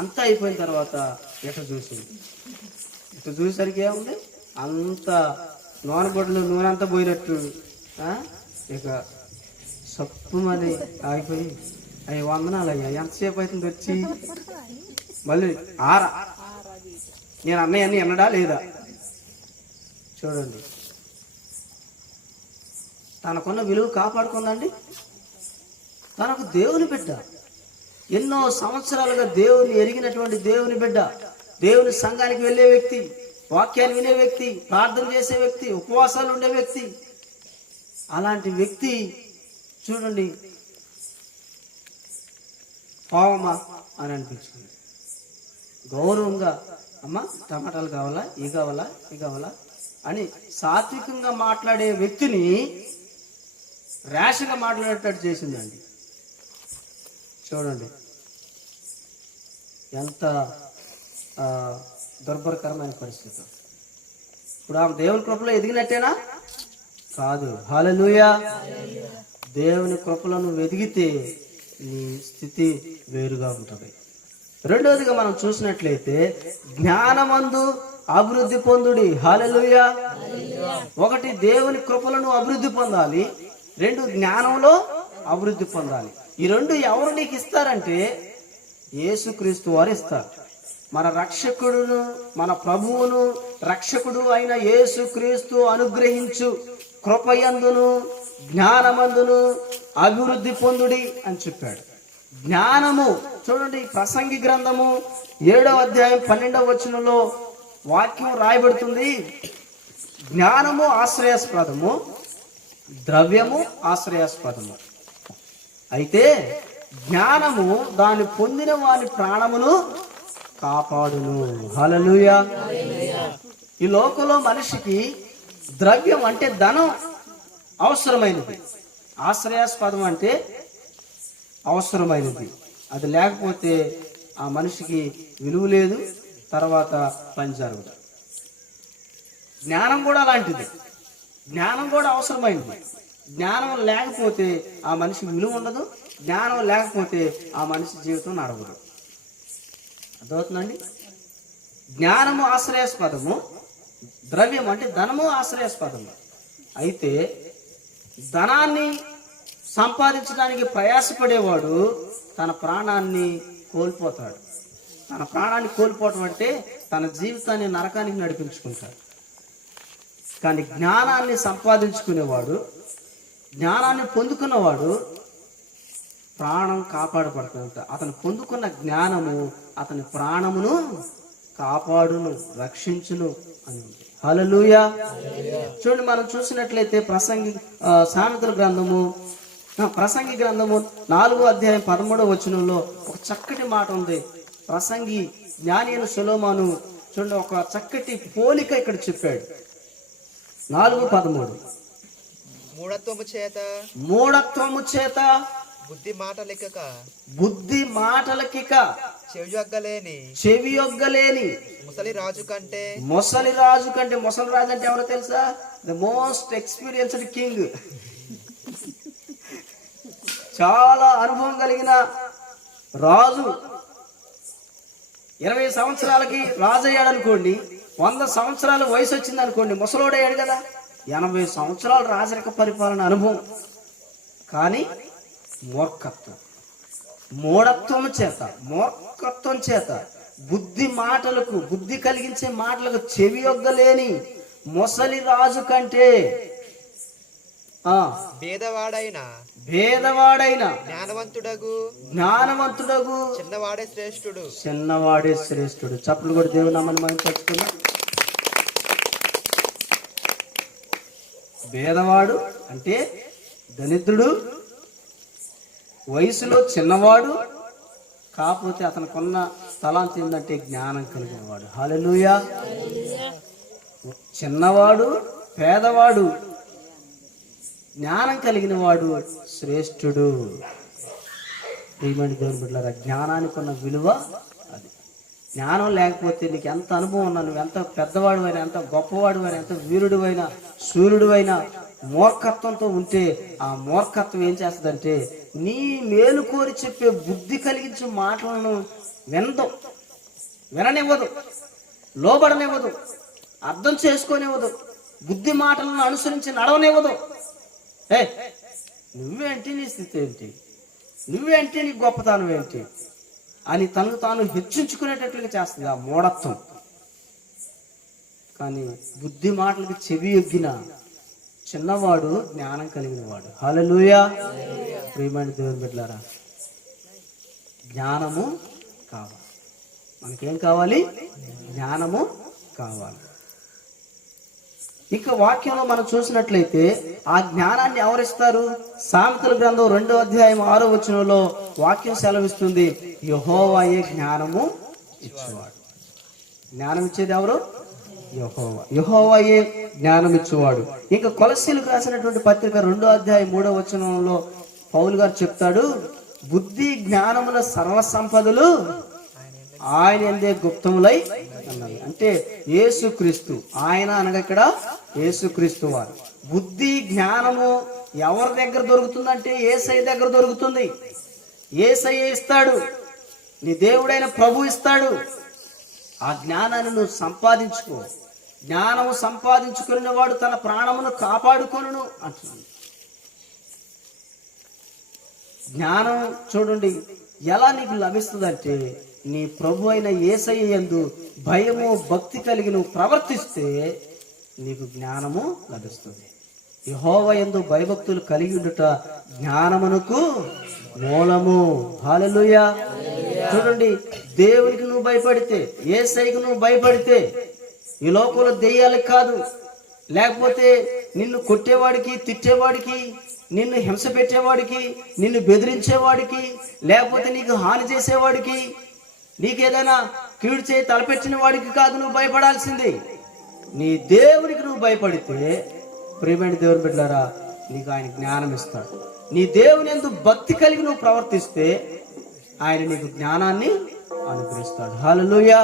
అంతా అయిపోయిన తర్వాత ఇట్లా చూసింది. ఇట్లా చూసేసరికి ఏముంది, అంత నూనె అంతా పోయినట్టు. ఇక సప్పుమని ఆగిపోయి, అవి వందనాలు అయ్యా, ఎంతసేపు అవుతుంది వచ్చి, మళ్ళీ నేను అన్నయ్యని ఎన్నడా లేదా? చూడండి, తనకున్న విలువ కాపాడుకుందండి. తనకు దేవుని బిడ్డ, ఎన్నో సంవత్సరాలుగా దేవుని ఎరిగినటువంటి దేవుని బిడ్డ, దేవుని సంఘానికి వెళ్ళే వ్యక్తి, వాక్యాన్ని వినే వ్యక్తి, ప్రార్థన చేసే వ్యక్తి, ఉపవాసాలు ఉండే వ్యక్తి. అలాంటి వ్యక్తి చూడండి, పావమా అని అనిపించుకుంది. గౌరవంగా, అమ్మా టమాటాలు కావాలా, ఇవి కావాలా అని సాత్వికంగా మాట్లాడే వ్యక్తిని ర్యాష్గా మాట్లాడేటట్టు చేసిందండి. చూడండి ఎంత దుర్భరకరమైన పరిస్థితి. ఇప్పుడు ఆమె దేవుని కృపలో ఎదిగినట్టేనా? కాదు. హల్లెలూయా. దేవుని కృపలను వెదిగితే నీ స్థితి వేరుగా ఉంటుంది. రెండోదిగా మనం చూసినట్లయితే జ్ఞానమందు అభివృద్ధి పొందుడి. హల్లెలూయా. ఒకటి, దేవుని కృపలను అభివృద్ధి పొందాలి. రెండు, జ్ఞానంలో అభివృద్ధి పొందాలి. ఈ రెండు ఎవరు నీకు ఇస్తారంటే యేసుక్రీస్తు వారు ఇస్తారు. మన రక్షకుడును మన ప్రభువును రక్షకుడు అయిన యేసుక్రీస్తు అనుగ్రహించు కృపయందును జ్ఞానమందును అభివృద్ధి పొందుడి అని చెప్పాడు. జ్ఞానము చూడండి, ప్రసంగి గ్రంథము 7వ అధ్యాయం 12వ వచనంలో వాక్యం రాయబడుతుంది. జ్ఞానము ఆశ్రయాస్పదము, ద్రవ్యము ఆశ్రయాస్పదము. అయితే జ్ఞానము దాన్ని పొందిన వాని ప్రాణమును కాపాడును. హల్లెలూయా. ఈ లోకంలో మనిషికి ద్రవ్యం అంటే ధనం అవసరమైనది, ఆశ్రయాస్పదం అంటే అవసరమైనది. అది లేకపోతే ఆ మనిషికి విలువ లేదు, తర్వాత పని జరగదు. జ్ఞానం కూడా అలాంటిది, జ్ఞానం కూడా అవసరమైనది. జ్ఞానం లేకపోతే ఆ మనిషికి విలువ ఉండదు, జ్ఞానం లేకపోతే ఆ మనిషి జీవితం నడవదు. అర్థమవుతుందండి? జ్ఞానము ఆశ్రయాస్పదము, ద్రవ్యం అంటే ధనము ఆశ్రయాస్పదము. అయితే ధనాన్ని సంపాదించడానికి ప్రయాసపడేవాడు తన ప్రాణాన్ని కోల్పోతాడు. తన ప్రాణాన్ని కోల్పోవటం అంటే తన జీవితాన్ని నరకానికి నడిపించుకుంటాడు. కానీ జ్ఞానాన్ని సంపాదించుకునేవాడు, జ్ఞానాన్ని పొందుకున్నవాడు ప్రాణం కాపాడబడుతుంది. అతను పొందుకున్న జ్ఞానము అతని ప్రాణమును కాపాడును, రక్షించును అని ఉంది. హల్లెలూయా. చూడండి, మనం చూసినట్లయితే సామెతల గ్రంథము ప్రసంగి గ్రంథము 4వ అధ్యాయం 13వ వచనంలో ఒక చక్కటి మాట ఉంది. ప్రసంగి జ్ఞాని అయిన సొలొమోను చూడండి ఒక చక్కటి పోలిక ఇక్కడ చెప్పాడు. 4:13 మూఢత్వము చేత బుద్ధి మాటలకిక చెవియొగ్గలేని ముసలి రాజు కంటే ముసలి రాజు అంటే ఎవరో తెలుసా? The most experienced king. చాలా అనుభవం కలిగిన రాజు. 20 సంవత్సరాలకి రాజు అయ్యాడు అనుకోండి, 100 సంవత్సరాల వయసు వచ్చింది అనుకోండి, ముసలోడయ్యాడు కదా. 80 సంవత్సరాల రాజరిక పరిపాలన అనుభవం. కానీ మూఢత్వం చేత బుద్ధి కలిగించే మాటలకు చెవియొగ్గలేని ముసలి రాజు కంటే భేదవాడైన జ్ఞానవంతుడగు చిన్నవాడే శ్రేష్ఠుడు. చప్పులు కూడా దేవుని నామమున మనం చెప్పుకున్నాం. భేదవాడు అంటే దరిద్రుడు, వయసులో చిన్నవాడు, కాకపోతే అతనికున్న తలాంతి ఏంటంటే జ్ఞానం కలిగిన వాడు. హల్లెలూయా. చిన్నవాడు, పేదవాడు, జ్ఞానం కలిగిన వాడు శ్రేష్ఠుడు. ప్రియమైన దేవుని బిడ్డలారా, జ్ఞానానికి ఉన్న విలువ అది. జ్ఞానం లేకపోతే నీకు ఎంత అనుభవం ఉన్నా, నువ్వు ఎంత పెద్దవాడు అయినా, ఎంత గొప్పవాడు అయినా, ఎంత వీరుడు అయినా, సూర్యుడు అయినా, మూర్ఖత్వంతో ఉంటే ఆ మూర్ఖత్వం ఏం చేస్తుందంటే నీ మేలు కోరి చెప్పే బుద్ధి కలిగించే మాటలను విననివ్వదు, లోబడనివ్వదు, అర్థం చేసుకోనివ్వదు, బుద్ధి మాటలను అనుసరించి నడవనివ్వదు. నువ్వేంటి, నీ స్థితి ఏంటి, నువ్వేంటి, నీ గొప్పతనం ఏంటి అని తనకు తాను హెచ్చించుకునేటట్లుగా చేస్తుంది ఆ మూఢత్వం. కానీ బుద్ధి మాటలకు చెవి ఎగ్గిన చిన్నవాడు జ్ఞానం కలిగిన వాడు. హల్లెలూయా. ప్రియమైన దేవుని బిడ్డలారా, జ్ఞానము కావాలి. మనకేం కావాలి? జ్ఞానము కావాలి. ఇక వాక్యంలో మనం చూసినట్లయితే ఆ జ్ఞానాన్ని ఎవరిస్తారు? సామెతల గ్రంథం 2వ అధ్యాయం 6వ వచనంలో వాక్యం సెలవిస్తుంది, యెహోవాయే జ్ఞానము ఇచ్చేవాడు. జ్ఞానం ఇచ్చేది ఎవరు? యెహోవాయే జ్ఞానం ఇచ్చేవాడు. ఇంకా కొలస్సీలకు రాసినటువంటి పత్రిక 2వ అధ్యాయం 3వ వచనంలో పౌలు గారు చెప్తాడు, బుద్ధి జ్ఞానముల సర్వ సంపదలు ఆయన యందే గుప్తములై అన్నది. అంటే యేసుక్రీస్తు, ఆయన అనగా ఇక్కడ యేసుక్రీస్తు వారు. బుద్ధి జ్ఞానము ఎవరి దగ్గర దొరుకుతుందంటే యేసయ్య దగ్గర దొరుకుతుంది. యేసయ్య ఇస్తాడు, నీ దేవుడైన ప్రభు ఇస్తాడు. ఆ జ్ఞానాన్ని నువ్వు సంపాదించుకో. జ్ఞానము సంపాదించుకున్న వాడు తన ప్రాణమును కాపాడుకొనును అంటున్నాను. జ్ఞానం చూడండి ఎలా నీకు లభిస్తుందంటే, నీ ప్రభు అయిన యేసయ్య యందు భయము భక్తి కలిగి నువ్వు ప్రవర్తిస్తే నీకు జ్ఞానము లభిస్తుంది. యెహోవా యందు భయభక్తులు కలిగి ఉండుట జ్ఞానమునకు మూలము. హల్లెలూయా. చూడండి, దేవునికి నువ్వు భయపడితే, యేసయ్యకు నువ్వు భయపడితే, ఈ లోకంలో దెయ్యాలకు కాదు, లేకపోతే నిన్ను కొట్టేవాడికి, తిట్టేవాడికి, నిన్ను హింస పెట్టేవాడికి, నిన్ను బెదిరించేవాడికి, లేకపోతే నీకు హాని చేసేవాడికి, నీకేదైనా కీడు చేయి తలపెట్టిన వాడికి కాదు నువ్వు భయపడాల్సింది. నీ దేవునికి నువ్వు భయపడితే, ప్రియమైన దేవుని బిడ్డలారా, నీకు ఆయన జ్ఞానం ఇస్తాడు. నీ దేవుని యందు భక్తి కలిగి నువ్వు ప్రవర్తిస్తే ఆయన నీకు జ్ఞానాన్ని అనుగ్రహిస్తాడు. హల్లెలూయా.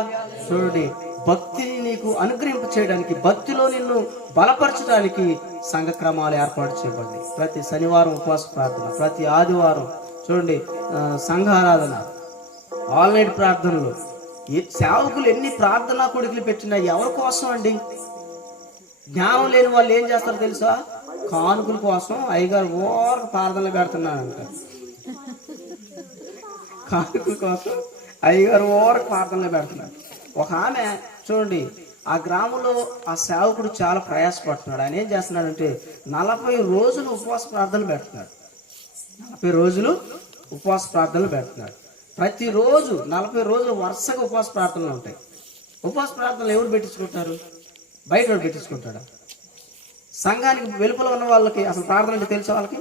చూడండి, భక్తిని నీకు అనుగ్రహింప చేయడానికి, భక్తిలో నిన్ను బలపరచడానికి సంఘ క్రమాలు ఏర్పాటు చేయబడి, ప్రతి శనివారం ఉపవాస ప్రార్థన, ప్రతి ఆదివారం చూడండి సంఘ ఆరాధన, ఆల్ నైట్ ప్రార్థనలు. సేవకులు ఎన్ని ప్రార్థనా కొడుకులు పెట్టినా ఎవరి కోసం అండి? జ్ఞానం లేని వాళ్ళు ఏం చేస్తారో తెలుసా? కానుకల కోసం అయ్యగారు ఓరకు ప్రార్థనలు పెడుతున్నారంట. కానుకల కోసం అయ్యగారు ఓరకు ప్రార్థనలు పెడుతున్నారు. ఒక ఆమె చూడండి, ఆ గ్రామంలో ఆ సేవకుడు చాలా ప్రయాసపడుతున్నాడు. ఆయన ఏం చేస్తున్నాడంటే 40 రోజులు ఉపవాస ప్రార్థనలు పెడుతున్నాడు. 40 రోజులు ఉపవాస ప్రార్థనలు పెడుతున్నాడు. ప్రతిరోజు 40 రోజులు వరుసగా ఉపవాస ప్రార్థనలు ఉంటాయి. ఉపవాస ప్రార్థనలు ఎవరు పెట్టించుకుంటారు? బయట వాడు పెట్టించుకుంటాడా? సంఘానికి వెలుపల ఉన్న వాళ్ళకి అసలు ప్రార్థన అంటే తెలిసే వాళ్ళకి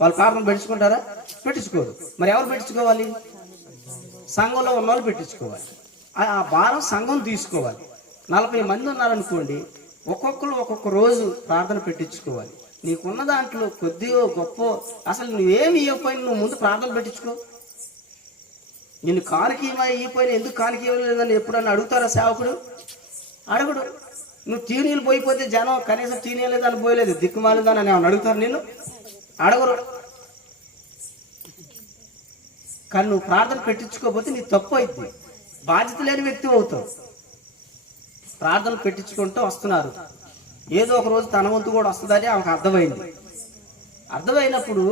వాళ్ళు ప్రార్థన పెట్టించుకుంటారా? పెట్టించుకోరు. మరి ఎవరు పెట్టించుకోవాలి? సంఘంలో ఉన్న వాళ్ళు పెట్టించుకోవాలి. ఆ భారం సంఘం తీసుకోవాలి. 40 మంది ఉన్నారనుకోండి, ఒక్కొక్కరు ఒక్కొక్క రోజు ప్రార్థన పెట్టించుకోవాలి. నీకున్న దాంట్లో కొద్దిగా గొప్ప, అసలు నువ్వేమి ఇవ్వకపోయినా నువ్వు ముందు ప్రార్థన పెట్టించుకో. నిన్ను కానుక ఇవ్వకపోయినా ఎందుకు కానుక ఇవ్వలేదని ఎప్పుడన్నా అడుగుతారా సేవకుడు? అడుగుడు. నువ్వు టీనీలు పోయిపోతే జనం కనీసం టీనీలేదని పోయలేదు, దిక్కుమాలేదని అని ఏమన్నా అడుగుతారు? నిన్ను అడగరు. కానీ నువ్వు ప్రార్థన పెట్టించుకోకపోతే నీ తప్పు అవుతుంది, బాధ్యత లేని వ్యక్తి అవుతావు. ప్రార్థనలు పెట్టించుకుంటూ వస్తున్నారు. ఏదో ఒక రోజు తన వంతు కూడా వస్తుందని ఆమెకు అర్థమైంది. అర్థమైనప్పుడు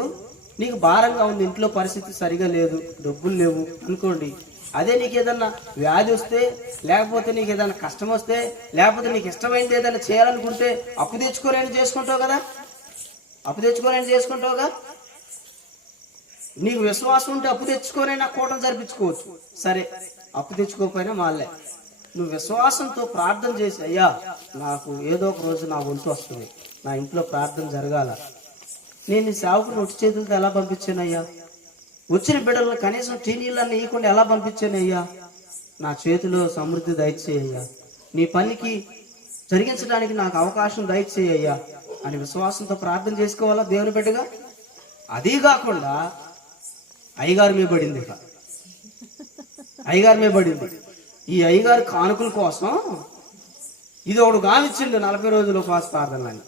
నీకు భారంగా ఉంది, ఇంట్లో పరిస్థితి సరిగా లేదు, డబ్బులు లేవు అనుకోండి. అదే నీకు ఏదన్నా వ్యాధి వస్తే, లేకపోతే నీకు ఏదైనా కష్టం వస్తే, లేకపోతే నీకు ఇష్టమైనది ఏదైనా చేయాలనుకుంటే అప్పు తెచ్చుకోలేని చేసుకుంటావు కదా. అప్పు తెచ్చుకోలేని చేసుకుంటావుగా. నీకు విశ్వాసం ఉంటే అప్పు తెచ్చుకోనైనా కూటం జరిపించుకోవచ్చు. సరే, అప్పు తెచ్చుకోకపోయినా మాలే, నువ్వు విశ్వాసంతో ప్రార్థన చేసి, అయ్యా నాకు ఏదో ఒక రోజు నా వంతు వస్తుంది, నా ఇంట్లో ప్రార్థన జరగాల, నేను ఈ సేవకుని ఒట్టి చేతులతో ఎలా పంపించానయ్యా, వచ్చిన బిడ్డలను కనీసం టీనీళ్ళని ఇవ్వకుండా ఎలా పంపించానయ్యా, నా చేతిలో సమృద్ధి దయచేయ్యా, నీ పనికి జరిగించడానికి నాకు అవకాశం దయచేయ్యా అని విశ్వాసంతో ప్రార్థన చేసుకోవాలా దేవుని బిడ్డగా. అదీ కాకుండా అయ్యగారి మీద పడింది. అయ్యగారి మీద పడింది. ఈ అయ్యగారి కానుకల కోసం ఇది ఒకడు గావిచ్చిండు 40 రోజులు ఉపవాస ప్రార్థనలని.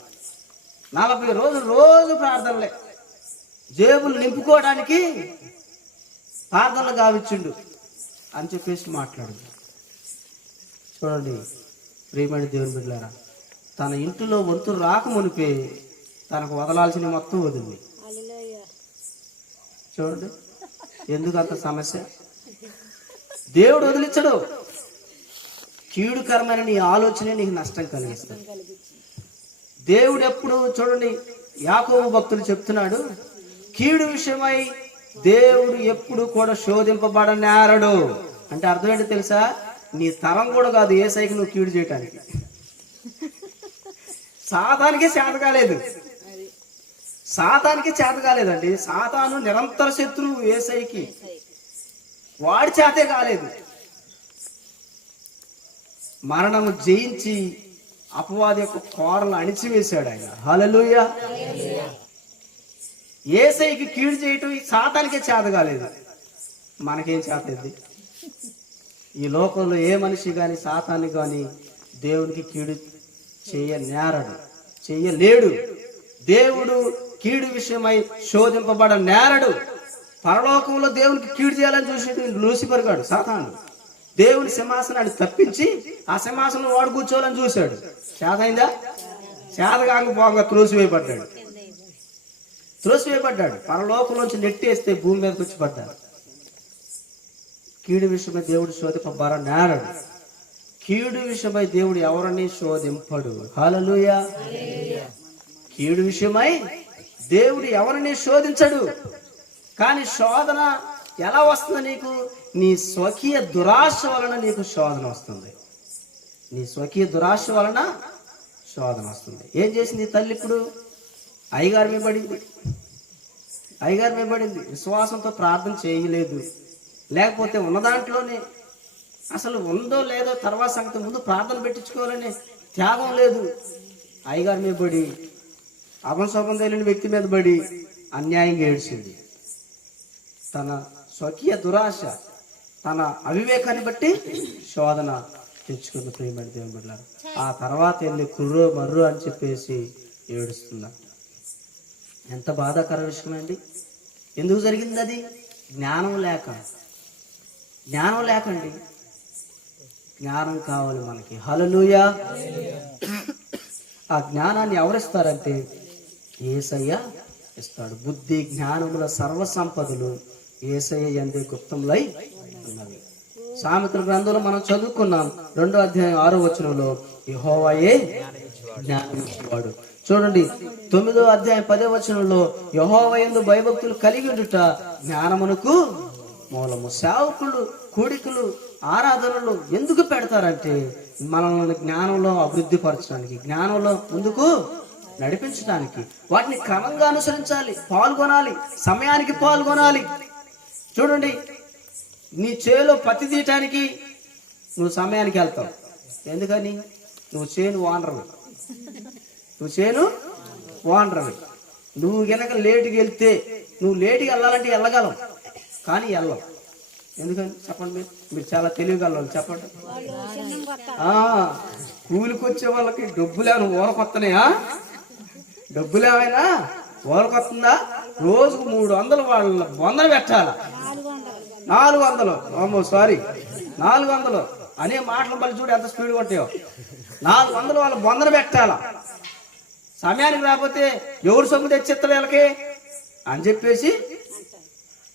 40 రోజులు రోజు ప్రార్థనలే, జేబులు నింపుకోవడానికి ప్రార్థనలు గావిచ్చిండు అని చెప్పేసి మాట్లాడింది. చూడండి ప్రియమైన దేవుని బిడ్డలారా, తన ఇంటిలో వంతు రాక మునిపే తనకు వదలాల్సిన మొత్తం వదిలింది. చూడండి ఎందుకు అంత సమస్య. దేవుడు వదిలించడు. కీడుకరమైన నీ ఆలోచనే నీకు నష్టం కలిగిస్తాడు. దేవుడు ఎప్పుడు చూడండి, యాకోబు భక్తుడు చెప్తున్నాడు, కీడు విషయమై దేవుడు ఎప్పుడు కూడా శోధింపబడనేరడు. అంటే అర్థం ఏంటో తెలుసా? నీ తరం కూడా కాదు యేసయ్యకి నువ్వు కీడు చేయటానికి. సాతానికే చేత కాలేదు, సాతానికే చేత కాలేదండి. సాతాను నిరంతర శత్రువు యేసయ్యకి, వాడి చేతే కాలేదు. మరణము జయించి అపవాది యొక్క కోరలు అణిచివేశాడు ఆయన. హల్లెలూయా. యేసయ్యకి కీడు చేయటం సాతానికే చేత కాలేదు, మనకేం చేతది? ఈ లోకంలో ఏ మనిషి కానీ సాతాన్ని కానీ దేవునికి కీడు చేయనేరడు, చెయ్యలేడు. దేవుడు కీడు విషయమై శోధింపబడ నేరడు. పరలోకంలో దేవునికి కీడు చేయాలని చూసేది లూసిఫర్ గాడు, సాతాను. దేవుని సింహాసనాన్ని తప్పించి ఆ సింహాసనం వాడు కూర్చోవాలని చూశాడు. చేతైందా? చేత కాకపోగా త్రోసివేయబడ్డాడు. పరలోకంలోంచి నెట్టేస్తే భూమి మీదకి వచ్చి పడ్డాడు. కీడు విషయమై దేవుడు శోధింపబడ నేరడు. కీడు విషయమై దేవుడు ఎవరిని శోధింపడు. హల్లెలూయా. కీడు విషయమై దేవుడు ఎవరిని శోధించడు. కానీ శోధన ఎలా వస్తుంది నీకు? నీ స్వకీయ దురాశ వలన నీకు శోధన వస్తుంది. నీ స్వకీయ దురాశ వలన శోధన వస్తుంది. ఏం చేసింది తల్లి? ఇప్పుడు అయ్యగారి మీద పడింది. విశ్వాసంతో ప్రార్థన చేయలేదు. లేకపోతే ఉన్న దాంట్లోనే అసలు ఉందో లేదో తర్వాత సంగతి, ముందు ప్రార్థన పెట్టించుకోవాలని త్యాగం లేదు. అయ్యగారి మీద పడి, అపశోభం తెలియని వ్యక్తి మీద పడి అన్యాయంగా ఏడ్చింది. తన స్వకీయ దురాశ, తన అవివేకాన్ని బట్టి శోధన తెచ్చుకుంది. ప్రియమైన దేవుని బిడ్డలారా, ఆ తర్వాత వెళ్ళి కుర్రో మర్రు అని చెప్పేసి ఏడుస్తున్నా. ఎంత బాధాకర విషయం అండి. ఎందుకు జరిగింది అది? జ్ఞానం లేకండి. జ్ఞానం కావాలి మనకి. హల్లెలూయా. ఆ జ్ఞానాన్ని ఎవరిస్తారంటే యేసయ్య ఇస్తాడు. బుద్ధి జ్ఞానముల సర్వ సంపదలు యేసయ్య యందే గుప్తములై ఉన్నవి. సామెతల గ్రంథంలో మనం చదువుకున్నాం 2వ అధ్యాయం 6వ వచనంలో యెహోవాయే జ్ఞానం ఇచ్చేవాడు. చూడండి 9వ అధ్యాయం 10వ వచనంలో యెహోవా యందు భయభక్తులు కలిగి ఉండుట జ్ఞానమునకు మూలము. సేవకులు కూడికలు ఆరాధనలు ఎందుకు పెడతారంటే మనల్ని జ్ఞానంలో అభివృద్ధి పరచడానికి, జ్ఞానంలో ముందుకు నడిపించడానికి. వాటిని క్రమంగా అనుసరించాలి, పాల్గొనాలి, సమయానికి పాల్గొనాలి. చూడండి, నీ చేలో పత్తి తీయటానికి నువ్వు సమయానికి వెళ్తావు. ఎందుకని? నువ్వు చేను ఓనర్వి. నువ్వు గనక లేటుకి వెళ్తే, నువ్వు లేటుకి వెళ్ళాలంటే వెళ్ళగలవు, కానీ వెళ్ళవు. ఎందుకని చెప్పండి? మీరు చాలా తెలియగలరు. చెప్పండి. కూలికొచ్చే వాళ్ళకి డబ్బులేమైనా ఊరకొత్తనాయా? డబ్బులేమైనా ఊరకొత్తుందా? రోజుకు 300 వాళ్ళ బొందలు పెట్టాల. 400 అనే మాటలు మళ్ళీ చూడు ఎంత స్పీడ్గా ఉంటాయో. 400 వాళ్ళ బొందలు పెట్టాల. సమయానికి రాకపోతే ఎవరు సొమ్ము తెచ్చిస్తారు వీళ్ళకి అని చెప్పేసి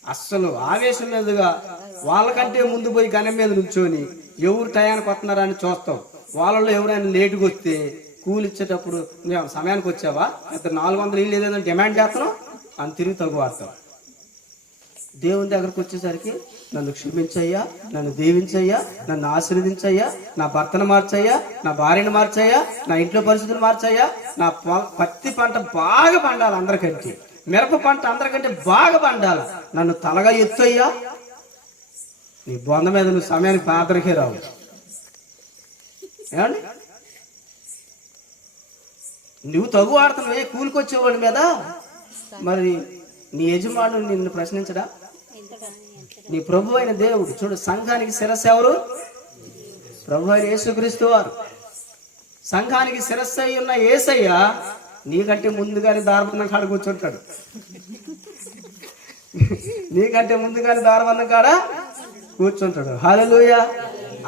అస్సలు ఆవేశం మీదుగా వాళ్ళకంటే ముందు పోయి గణం మీద నుంచొని ఎవరు టయానికి వస్తున్నారని చూస్తాం. వాళ్ళలో ఎవరైనా లేటుగా వస్తే కూలి ఇచ్చేటప్పుడు మేము సమయానికి వచ్చావా, అయితే 400 ఇల్లు ఏదైనా డిమాండ్ చేస్తున్నాం అని తిరిగి తగ్గువాడతాం. దేవుని దగ్గరకు వచ్చేసరికి నన్ను క్షమించయ్యా, నన్ను దీవించయ్యా, నన్ను ఆశీర్వదించయ్యా, నా భర్తను మార్చయ్యా, నా భార్యను మార్చయ్యా, నా ఇంట్లో పరిస్థితులు మార్చయ్యా, నా పత్తి పంట బాగా పండాలి, అందరికంటే మిరప పంట అందరికంటే బాగా పండాలి, నన్ను తలగా ఎత్తయ్యా. నీ బొంద మీద నువ్వు సమయానికి ప్రార్థనకే రావు. ఏమండి, నువ్వు తగు ఆడుతున్నావే కూలికొచ్చేవాడి మీద, మరి నీ యజమానుడు నిన్ను ప్రశ్నించడా? నీ ప్రభు అయిన దేవుడు. చూడు, సంఘానికి శిరస్సు ఎవరు? ప్రభు అయిన యేసుక్రీస్తు వారు. సంఘానికి శిరస్సు అయి ఉన్న యేసయ్య నీకంటే ముందుగానే దారబంధం కాడ కూర్చుంటాడు. నీకంటే ముందుగానే దారబంధం కాడ కూర్చుంటాడు. హల్లెలూయా.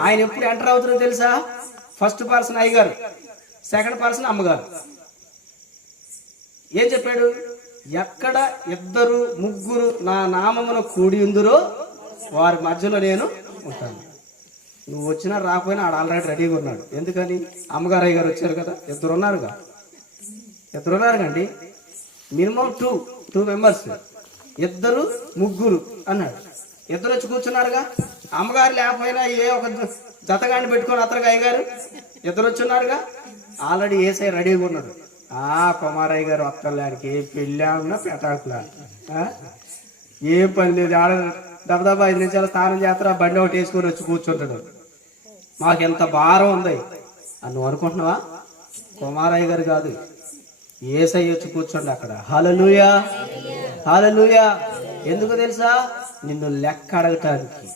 ఆయన ఎప్పుడు ఎంటర్ అవుతారో తెలుసా? ఫస్ట్ పర్సన్ అయ్యగారు, సెకండ్ పర్సన్ అమ్మగారు. ఏం చెప్పాడు? ఎక్కడ 2 3 నా నామమున కూడి ఉందురో వారి మధ్యలో నేను ఉంటాను. నువ్వు వచ్చినా రాకపోయినా ఆడ ఆల్రెడీ రెడీగా ఉన్నాడు. ఎందుకని? అమ్మగారు అయ్యగారు వచ్చారు కదా, 2 ఉన్నారుగా అండి. మినిమం 2 మెంబర్స్, 2 3 అన్నాడు. 2 వచ్చి కూర్చున్నారుగా. అమ్మగారు లేకపోయినా ఏ ఒక జతగాన్ని పెట్టుకొని అతనికి అయ్యగారు 2 వచ్చున్నారుగా. ఆల్రెడీ ఏసై రెడీగా ఉన్నాడు. కుమారయ్య గారు వస్తలేడానికి ఏ పెళ్ళి ఉన్నా పెటాకులా, ఏం పని లేదు. ఆడ దబదబా 5 నిమిషాలు స్నానం చేస్తారా, బండి ఒకటి వేసుకొని వచ్చి కూర్చుంటాడు. మాకెంత భారం ఉంది అని నువ్వు అనుకుంటున్నావా? కుమారయ్య గారు కాదు, ఏసై వచ్చి కూర్చోండి అక్కడ. హల్లెలూయా, హల్లెలూయా. ఎందుకు తెలుసా? నిన్ను లెక్క అడగటానికి.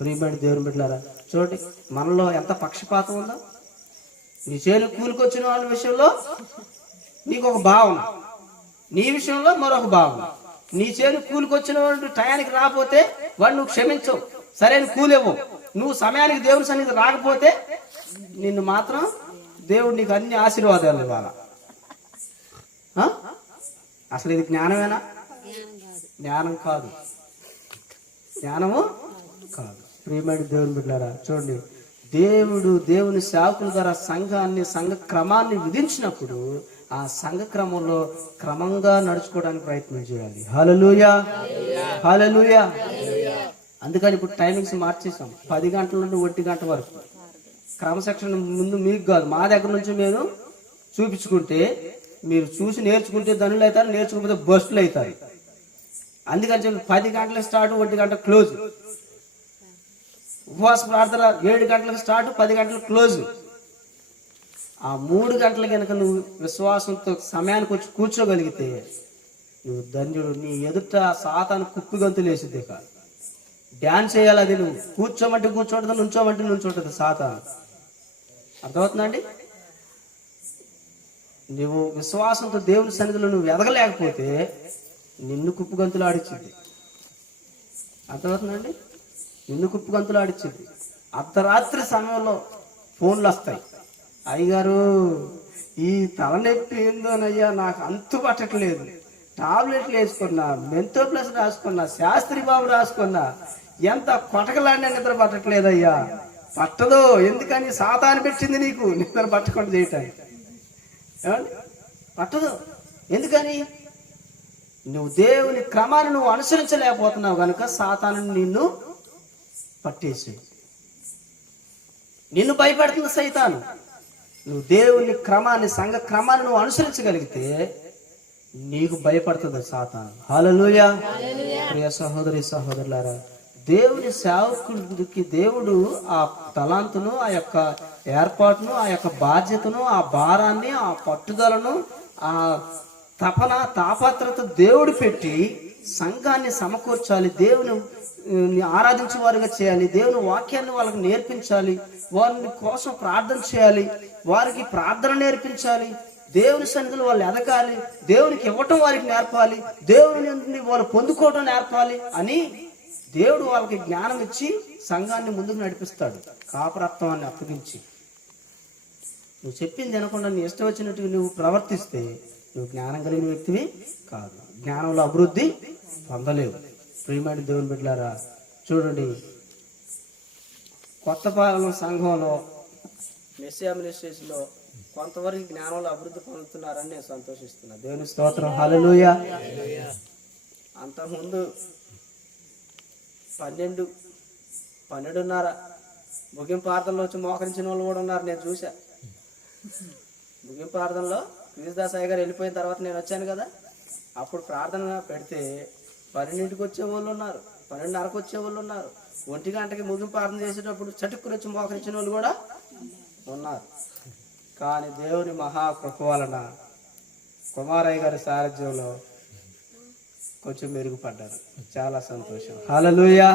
ప్రియమైన దేవుని బిడ్డలారా, చూడండి మనలో ఎంత పక్షపాతం ఉందో. నీ చేను కూలికొచ్చిన వాళ్ళ విషయంలో నీకు ఒక భావన, నీ విషయంలో మరొక భావన. నీ చేను కూలికొచ్చిన వాడు టయానికి రాకపోతే వాడు నువ్వు క్షమించవు, సరైన కూలివ్వవు. నువ్వు సమయానికి దేవుని సన్నిధి రాకపోతే నిన్ను మాత్రం దేవుడు నీకు అన్ని ఆశీర్వాదాలు ఇవ్వాల. అసలు ఇది జ్ఞానమేనా? జ్ఞానం కాదు, జ్ఞానము కాదు. ప్రియమైన దేవుని బిడ్డలారా, చూడండి, దేవుని సేవకుల ద్వారా సంఘ క్రమాన్ని విధించినప్పుడు ఆ సంఘ క్రమంలో క్రమంగా నడుచుకోవడానికి ప్రయత్నం చేయాలి. హల్లెలూయా, హల్లెలూయా. అందుకని ఇప్పుడు టైమింగ్స్ మార్చేసాం. 10 గంటల నుండి 1 గంట వరకు క్రమశిక్షణ. ముందు మీకు కాదు, మా దగ్గర నుంచి మేము చూపించుకుంటే, మీరు చూసి నేర్చుకుంటే ధనులు అవుతారు, నేర్చుకుంటే బస్టులు అవుతారు. అందుకని చెప్పి 10 గంటలకు స్టార్ట్, 1 గంట క్లోజ్. ఉపవాస ప్రార్థన 7 గంటలకు స్టార్ట్, 10 గంటలకు క్లోజ్. ఆ 3 గంటల కనుక నువ్వు విశ్వాసంతో సమయానికి వచ్చి కూర్చోగలిగితే నువ్వు ధన్యుడు. నీ ఎదుట సాతాను కుప్పి గంతులు వేసిద్దే కాదు, డ్యాన్స్ చేయాలి. అది నువ్వు కూర్చోమంటే కూర్చోంటుంది, నుంచోమంటే నుంచోంటుంది సాతాను. అర్థమవుతుందండి? నువ్వు విశ్వాసంతో దేవుని సన్నిధిలో నువ్వు ఎదగలేకపోతే నిన్ను కుప్పు గంతులు ఆడిచ్చింది. అర్థమవుతుందండి? నిన్ను కుప్పు గంతులు ఆడిచ్చింది. అర్ధరాత్రి సమయంలో ఫోన్లు వస్తాయి, అయ్యగారు ఈ తలనొప్పి ఏందోనయ్యా నాకు అంతు పట్టట్లేదు, టాబ్లెట్లు వేసుకున్నా, మెంతో ప్లస్ రాసుకున్నా, శాస్త్రి బాబు రాసుకున్నా, ఎంత కొటకలాడినా నిద్ర పట్టట్లేదయ్యా. పట్టదు, ఎందుకని? సాతాను పెట్టింది నీకు నిద్ర పట్టకుండా చేయటానికి. ఏమండి? పట్టదు, ఎందుకని? నువ్వు దేవుని క్రమాన్ని నువ్వు అనుసరించలేకపోతున్నావు కనుక సాతాను నిన్ను పట్టేసి, నిన్ను భయపెడుతుంది సైతాను. నువ్వు దేవుని క్రమాన్ని, సంఘ క్రమాన్ని నువ్వు అనుసరించగలిగితే నీకు భయపడుతుంది సాతాను. హల్లెలూయా. ప్రియ సహోదరి సహోదరులారా, దేవుని సేవకుడికి దేవుడు ఆ తలాంతును, ఆ యొక్క ఏర్పాటును, ఆ యొక్క బాధ్యతను, ఆ భారాన్ని, ఆ పట్టుదలను, ఆ తపన తాపత్రత దేవుడు పెట్టి సంఘాన్ని సమకూర్చాలి, దేవుని ఆరాధించే వారిగా చేయాలి, దేవుని వాక్యాన్ని వాళ్ళకి నేర్పించాలి, వారి కోసం ప్రార్థన చేయాలి, వారికి ప్రార్థన నేర్పించాలి, దేవుని సన్నిధిలో వాళ్ళు ఎదగాలి, దేవునికి ఇవ్వటం వారికి నేర్పాలి, దేవుని వాళ్ళు పొందుకోవటం నేర్పాలి అని దేవుడు వాళ్ళకి జ్ఞానం ఇచ్చి సంఘాన్ని ముందుకు నడిపిస్తాడు. కాపరత్వాన్ని అప్పగించి నువ్వు చెప్పింది వినకుండా నీ ఇష్టం వచ్చినట్టు నువ్వు ప్రవర్తిస్తే నువ్వు జ్ఞానం కలిగిన వ్యక్తివి కాదు, జ్ఞానంలో అభివృద్ధి పొందలేవు. ప్రియమైన దేవుని బిడ్డలారా, చూడండి, కొత్తపాలెం సంఘంలో మెస్సియా మినిస్ట్రీస్లో కొంతవరకు జ్ఞానంలో అభివృద్ధి పొందుతున్నారని నేను సంతోషిస్తున్నా. దేవుని స్తోత్రం. హల్లెలూయా. అంతకుముందు 12, 12:30 ముగింపు ప్రార్థనలో వచ్చి మోకరించిన వాళ్ళు కూడా ఉన్నారు, నేను చూసా. ముగింపు ప్రార్థనలో క్రీస్తుదాసయ్య గారు వెళ్ళిపోయిన తర్వాత నేను వచ్చాను కదా, అప్పుడు ప్రార్థన పెడితే 12ంటికి వచ్చే వాళ్ళు ఉన్నారు, 12:30కి వచ్చే వాళ్ళు ఉన్నారు, 1 గంటకి ముగింపు ప్రార్థన చేసేటప్పుడు చటుక్కుని వచ్చి మోకరించిన వాళ్ళు కూడా ఉన్నారు. కానీ దేవుని మహాకృప వలన కుమారయ్య గారి సారథ్యంలో కొంచెం మెరుగుపడ్డారు. చాలా సంతోషం. హల్లెలూయా,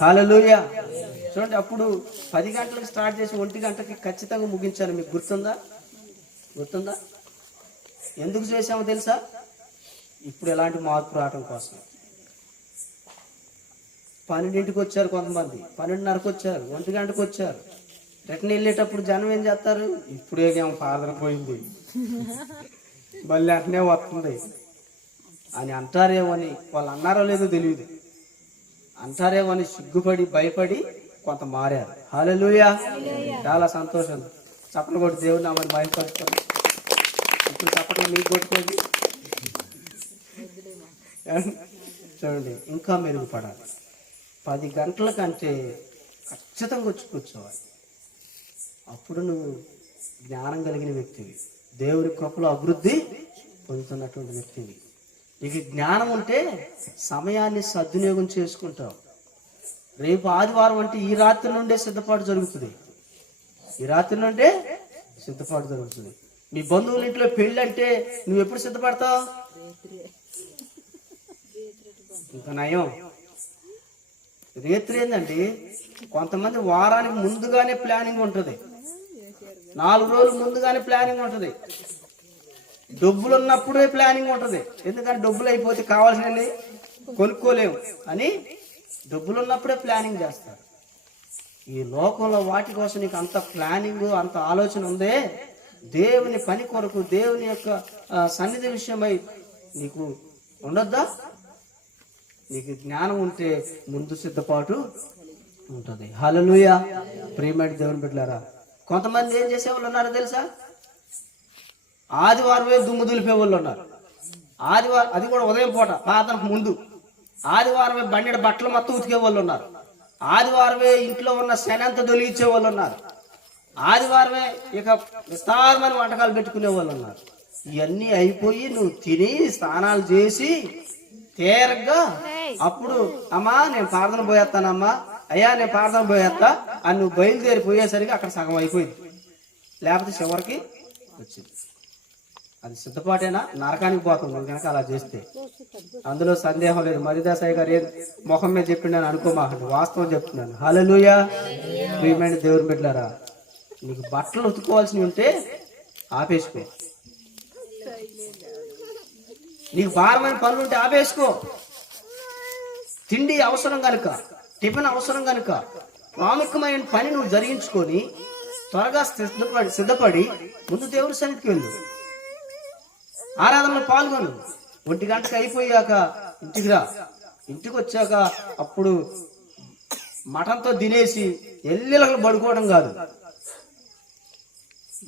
హల్లెలూయా. చూడండి, అప్పుడు 10 గంటలకు స్టార్ట్ చేసి 1 గంటకి ఖచ్చితంగా ముగించాను. మీకు గుర్తుందా? ఎందుకు చేసామో తెలుసా? ఇప్పుడు ఎలాంటి మార్పు రావటం కోసం. 12ంటికి వచ్చారు కొంతమంది, 12:30కి వచ్చారు, 1 గంటకు వచ్చారు. రిటర్న్ వెళ్ళేటప్పుడు జనం ఏం చేస్తారు? ఇప్పుడే ప్రార్థన పోయింది, మళ్ళీ అట్నే వస్తుంది అని అంటారేమో అని, వాళ్ళు అన్నారో లేదో తెలియదు, అంటారేమో అని సిగ్గుపడి భయపడి కొంత మారారు. హల్లెలూయా. చాలా సంతోషం. చప్పట్లు కొట్టి దేవుని నామని భయపడుతుంది. ఇప్పుడు చప్పట్లు మీకు కొట్టుకోండి. చూడండి, ఇంకా మెరుగుపడాలి. 10 గంటల కంటే ఖచ్చితంగా వచ్చి కూర్చోవాలి. అప్పుడు నువ్వు జ్ఞానం కలిగిన వ్యక్తివి, దేవుని కృపలో అభివృద్ధి పొందుతున్నటువంటి వ్యక్తివి. నీకు జ్ఞానం ఉంటే సమయాన్ని సద్వినియోగం చేసుకుంటావు. రేపు ఆదివారం అంటే ఈ రాత్రి నుండే సిద్ధపాటు జరుగుతుంది, ఈ రాత్రి నుండే సిద్ధపాటు జరుగుతుంది. మీ బంధువుల ఇంట్లో పెళ్ళి అంటే నువ్వు ఎప్పుడు సిద్ధపడతావు? ఇంకా నయం, రేత్రి ఏందండి, కొంతమంది వారానికి ముందుగానే ప్లానింగ్ ఉంటుంది. 4 రోజులు ముందుగానే ప్లానింగ్ ఉంటుంది. డబ్బులు ఉన్నప్పుడే ప్లానింగ్ ఉంటుంది. ఎందుకంటే డబ్బులు అయిపోతే కావాల్సినవి కొనుక్కోలేము అని డబ్బులు ఉన్నప్పుడే ప్లానింగ్ చేస్తారు. ఈ లోకంలో వాటి కోసం నీకు అంత ప్లానింగ్, అంత ఆలోచన ఉందే, దేవుని పని కొరకు, దేవుని యొక్క సన్నిధి విషయమై నీకు ఉండొద్దా? నీకు జ్ఞానం ఉంటే ముందు సిద్ధపాటు ఉంటుంది. హల్లెలూయా. ప్రియమైన దేవుని బిడ్డలారా, కొంతమంది ఏం చేసేవాళ్ళు ఉన్నారో తెలుసా? ఆదివారమే దుమ్ము దులిపే వాళ్ళు ఉన్నారు. ఆదివారం, అది కూడా ఉదయం పూట ప్రార్థనకు ముందు. ఆదివారమే బండి బట్టలు మొత్తం ఉతికే వాళ్ళు ఉన్నారు. ఆదివారమే ఇంట్లో ఉన్న శనంతా తొలగించే వాళ్ళు ఉన్నారు. ఆదివారమే ఇక విస్తారమైన వంటకాలు పెట్టుకునే వాళ్ళు ఉన్నారు. ఇవన్నీ అయిపోయి నువ్వు తిని స్నానాలు చేసి తేరగ్గా అప్పుడు అమ్మా నేను ప్రార్థన పోయేస్తానమ్మా, అయ్యా నేను ప్రార్థన పోయేస్తా అని నువ్వు బయలుదేరి పోయేసరికి అక్కడ సగం అయిపోయింది, లేకపోతే చివరికి వచ్చింది. అది సిద్ధపాటేనా? నరకానికి పోతుంది కనుక అలా చేస్తే. అందులో సందేహం లేదు. మరిదాసాయి గారు ఏం మొహం మీద చెప్పిండని అనుకోమాకండి, వాస్తవం చెప్తున్నాను. హల్లెలూయా. ప్రియమైన దేవుని బిడ్డలారా, నీకు బట్టలు ఉతుకోవాల్సినవి ఉంటే ఆపేసుకో. నీకు భారమైన పనులు ఉంటే ఆపేసుకో. తిండి అవసరం కనుక, టిఫిన్ అవసరం కనుక ప్రాముఖ్యమైన పని నువ్వు జరిగించుకొని త్వరగా సిద్ధపడి ముందు దేవుడి సన్నిధికి వెళ్ళు. ఆరాధనలో పాల్గొను. 1 గంటకు అయిపోయాక ఇంటికి రా. ఇంటికి వచ్చాక అప్పుడు మటన్తో తినేసి ఎల్లెలకు పడుకోవడం కాదు.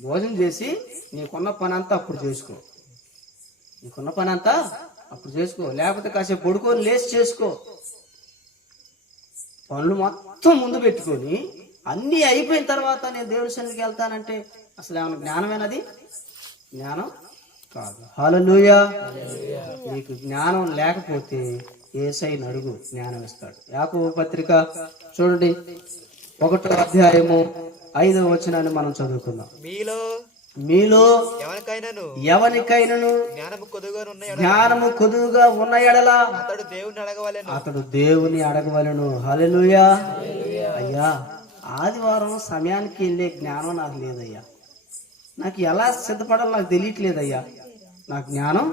భోజనం చేసి నీకున్న పని అంతా అప్పుడు చేసుకో. నీకున్న పని అంతా అప్పుడు చేసుకో. లేకపోతే కాసేపు పడుకొని లేచి చేసుకో. పనులు మొత్తం ముందు పెట్టుకొని అన్నీ అయిపోయిన తర్వాత నేను దేవుడి సన్నిధికి వెళ్తానంటే అసలు ఏమైనా జ్ఞానమేనది? జ్ఞానం కాదు. హల్లెలూయా. నీకు జ్ఞానం లేకపోతే యేసయ్యను అడుగు, జ్ఞానం ఇస్తాడు. యాకోబు పత్రిక చూడండి, 1వ అధ్యాయము 5వ వచనాన్ని మనం చదువుకుందాం. మీలో ఎవరికైనాను జ్ఞానము కొదువుగా ఉన్న ఎడల అతడు దేవుని అడగవలెను. హల్లెలూయా. అయ్యా, ఆదివారం సమయానికి వెళ్ళే జ్ఞానం నాకు లేదయ్యా. నాకు ఎలా సిద్ధపడాలో నాకు తెలియట్లేదయ్యా. నాకు జ్ఞానం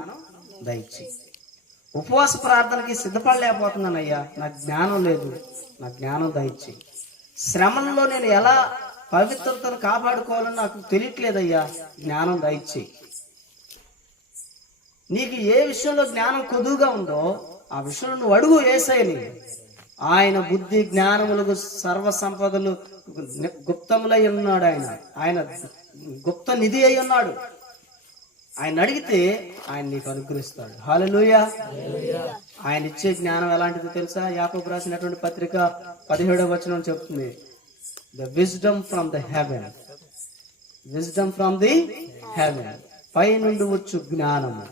దయచేయి. ఉపవాస ప్రార్థనకి సిద్ధపడలేకపోతున్నానయ్యా. నాకు జ్ఞానం లేదు. నాకు జ్ఞానం దయచేయి. శ్రమల్లో నేను ఎలా పవిత్రతను కాపాడుకోవాలని నాకు తెలియట్లేదయ్యా. జ్ఞానం దయచేయి. నీకు ఏ విషయంలో జ్ఞానం కొదువుగా ఉందో ఆ విషయంలో నువ్వు అడుగు యేసయ్యని. ఆయన బుద్ధి జ్ఞానములకు సర్వ సంపదలు గుప్తములై ఉన్నాడు. ఆయన గుప్త నిధి అయి ఉన్నాడు. ఆయన అడిగితే ఆయన నీకు అనుగ్రహిస్తాడు. హల్లెలూయా. ఆయన ఇచ్చే జ్ఞానం ఎలాంటిదో తెలుసా? యాకోబు రాసినటువంటి పత్రిక 17వ వచనం చెప్తుంది, the wisdom from the heaven. Wisdom from the heaven. పై నుండి వచ్చు జ్ఞానము.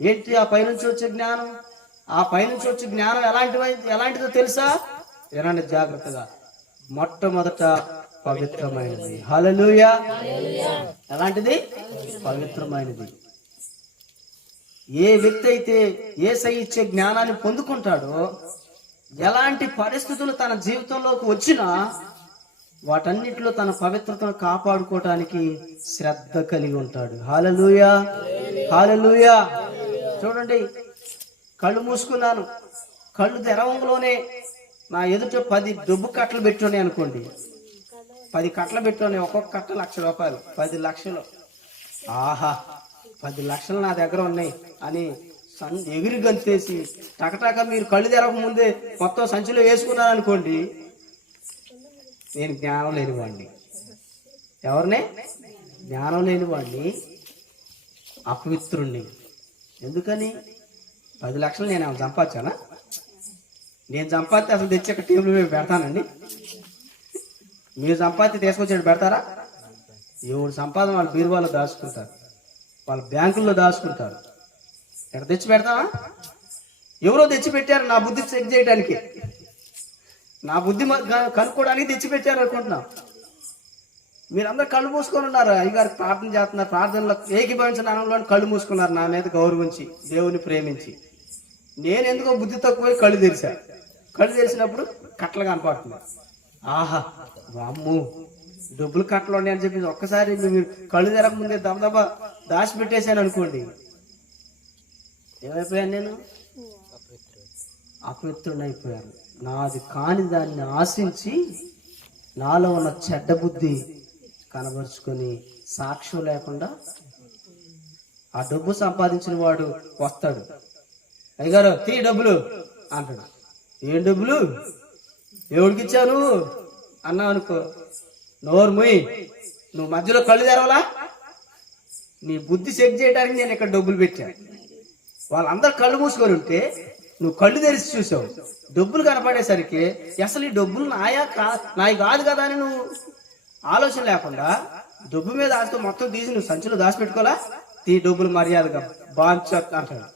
ఏంటి ఆ పైనుంచి వచ్చే జ్ఞానం? ఆ పైనుంచి వచ్చే జ్ఞానం ఎలాంటిదో తెలుసా? వినండి జాగ్రత్తగా. మొట్టమొదట పవిత్రమైనది. హల్లెలూయా. ఎలాంటిది? పవిత్రమైనది. ఏ వ్యక్తి అయితే యేసయ్య ఇచ్చే జ్ఞానాన్ని పొందుకుంటాడో ఎలాంటి పరిస్థితులు తన జీవితంలోకి వచ్చినా వాటన్నిటిలో తన పవిత్రతను కాపాడుకోవటానికి శ్రద్ధ కలిగి ఉంటాడు. హల్లెలూయా. హల్లెలూయా. చూడండి, కళ్ళు మూసుకున్నాను, కళ్ళు తెరవంలోనే నా ఎదుట 10 డబ్బు కట్టలు పెట్టున్నాయి అనుకోండి. 10 కట్టలు పెట్టున్నాయి, ఒక్కొక్క కట్ట ₹1,00,000, 10 లక్షలు. ఆహా, 10 లక్షలు నా దగ్గర ఉన్నాయి అని ఎగిరి గంతేసి టకటక మీరు కళ్ళు తెరవక ముందే మొత్తం సంచిలో వేసుకున్నాను అనుకోండి, నేను జ్ఞానం లేనివాడిని. ఎవరినే? జ్ఞానం లేనివాడిని, అపవిత్రుణ్ణి. ఎందుకని? 10 లక్షలు నేను ఏమైనా సంపాదించానా? నేను సంపాదిస్తే అసలు తెచ్చి ఒక టేబుల్ మీద పెడతానండి. మీరు సంపాదిస్తే తీసుకొచ్చి పెడతారా? ఎవరు సంపాదన వాళ్ళ బీరువాలో దాచుకుంటారు, వాళ్ళ బ్యాంకుల్లో దాచుకుంటారు. ఎక్కడ తెచ్చి పెడతావా? ఎవరో తెచ్చి పెట్టారు నా బుద్ధి చెక్ చేయడానికి, నా బుద్ధి కనుక్కోవడానికి తెచ్చి పెట్టారు అనుకుంటున్నా. మీరందరూ కళ్ళు మూసుకొని ఉన్నారు. అయ్యగారు ప్రార్థన చేస్తున్నారు, ప్రార్థనలో ఏకీభవించిన అనంలో కళ్ళు మూసుకున్నారు, నా మీద గౌరవించి దేవుని ప్రేమించి. నేను ఎందుకో బుద్ధి తక్కువ కళ్ళు తెరిచా. కళ్ళు తెరిచినప్పుడు కట్టలు కనపడుతుంది. ఆహా, అమ్ము డబ్బులు కట్టలు ఉన్నాయి అని చెప్పి ఒక్కసారి మీరు కళ్ళు తెరక ముందే దబదబా దాచి పెట్టేశాను అనుకోండి, ఏమైపోయాను నేను? అపవిత్రుని అయిపోయాను. నాది కాని దాన్ని ఆశించి నాలో ఉన్న చెడ్డ బుద్ధి కనబరుచుకొని సాక్ష్యం లేకుండా ఆ డబ్బు సంపాదించిన వాడు వస్తాడు, అయ్యగారు తీ డబ్బులు అంటాడు. ఏం డబ్బులు? ఎవడికి ఇచ్చావు నువ్వు అన్నావు అనుకో, నోరు ముయ్, నువ్వు మధ్యలో కళ్ళు తెరవలా? నీ బుద్ధి చెక్ చేయడానికి నేను ఇక్కడ డబ్బులు పెట్టాను. వాళ్ళందరూ కళ్ళు మూసుకొని ఉంటే నువ్వు కళ్ళు తెరిచి చూసావు, డబ్బులు కనపడేసరికి అసలు ఈ డబ్బులు నాయి కాదు కదా అని నువ్వు ఆలోచన లేకుండా డబ్బు మీద ఆశతో మొత్తం తీసి నువ్వు సంచులు దాచిపెట్టుకోవాలా? తీ డబ్బులు మర్యాదగా బాంచ అంటాడు.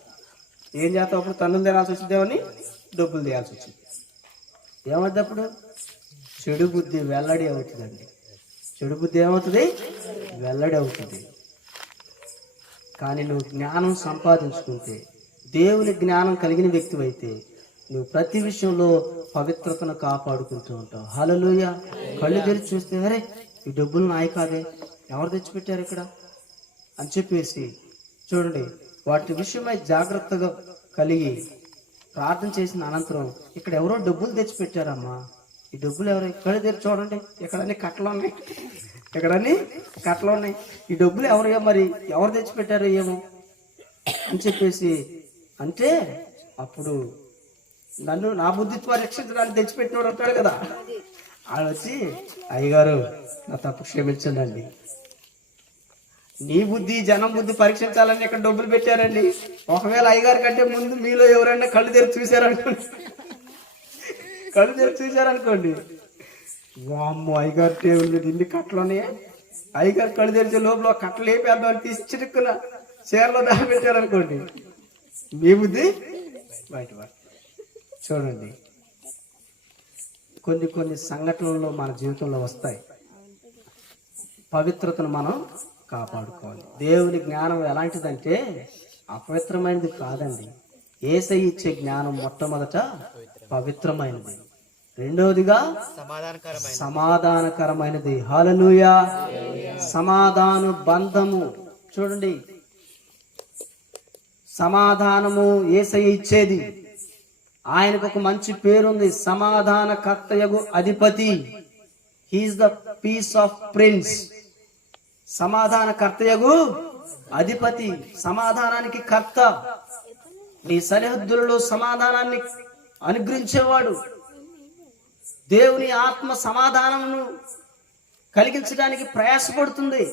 ఏం చేస్తావు అప్పుడు? తన్నులు తినాల్సి వచ్చిందేమని డబ్బులు తీయాల్సి వచ్చింది. ఏమవుతుంది అప్పుడు? చెడు బుద్ధి వెల్లడి అవుతుందండి. చెడు బుద్ధి ఏమవుతుంది? వెల్లడి అవుతుంది. కానీ నువ్వు జ్ఞానం సంపాదించుకుంటే, దేవుని జ్ఞానం కలిగిన వ్యక్తి అయితే నువ్వు ప్రతి విషయంలో పవిత్రతను కాపాడుకుంటూ ఉంటావు. హల్లెలూయా. కళ్ళు తెరిచి చూస్తే అరే ఈ డబ్బులు నాయి కాదే, ఎవరు తెచ్చిపెట్టారు ఇక్కడ అని చెప్పేసి చూడండి, వాటి విషయమై జాగ్రత్తగా కలిగి ప్రార్థన చేసిన అనంతరం ఇక్కడ ఎవరో డబ్బులు తెచ్చిపెట్టారమ్మా, ఈ డబ్బులు ఎవరు? కళ్ళు తెరిచి చూడండి, ఎక్కడన్నీ కట్టలు ఉన్నాయి, ఎక్కడన్నీ కట్టలు ఉన్నాయి, ఈ డబ్బులు ఎవరు మరి ఎవరు తెచ్చిపెట్టారో ఏమో అని చెప్పేసి అంటే అప్పుడు నన్ను నా బుద్ధిత్వ రక్షించడానికి తెచ్చిపెట్టినోడు ఉంటాడు కదా, ఆయన వచ్చి అయ్యగారు నా తప్పు క్షమించండి, నీ బుద్ధి జనం బుద్ధి పరీక్షించాలని ఇక్కడ డబ్బులు పెట్టారండి. ఒకవేళ అయ్యగారి కంటే ముందు మీలో ఎవరైనా కళ్ళు తెరిచి చూశారనుకోండి, కళ్ళు తెరిచి చూశారనుకోండి, వామ్మో అయ్యగారు టేబుల్ మీద ఇన్ని కట్టలోనే, అయ్యగారు కళ్ళు తెరిచే లోపల కట్టలు వేపేద్దామని తీసి చిరుక్కున చీరలో దాచిపెట్టారనుకోండి, మీ బుద్ధి బయట. చూడండి, కొన్ని సంఘటనలు మన జీవితంలో వస్తాయి. పవిత్రతను మనం కాపాడుకోవాలి. దేవుని జ్ఞానం ఎలాంటిదంటే అపవిత్రమైనది కాదండి. యేసయ్య ఇచ్చే జ్ఞానం మొట్టమొదట పవిత్రమైనది, రెండవదిగా సమాధానకరమైనది. హల్లెలూయా. సమాధాన బంధము. చూడండి, సమాధానము యేసయ్య ఇచ్చేది. ఆయనకు ఒక మంచి పేరుంది, సమాధానకర్తయగు అధిపతి. He's the peace of prince. సమాధానకర్తయగు అధిపతి, సమాధానానికి కర్త. నీ సరిహద్దులలో సమాధానాన్ని అనుగ్రహించేవాడు. దేవుని ఆత్మ సమాధానమును కలిగించడానికి ప్రయాసపడుతుంది.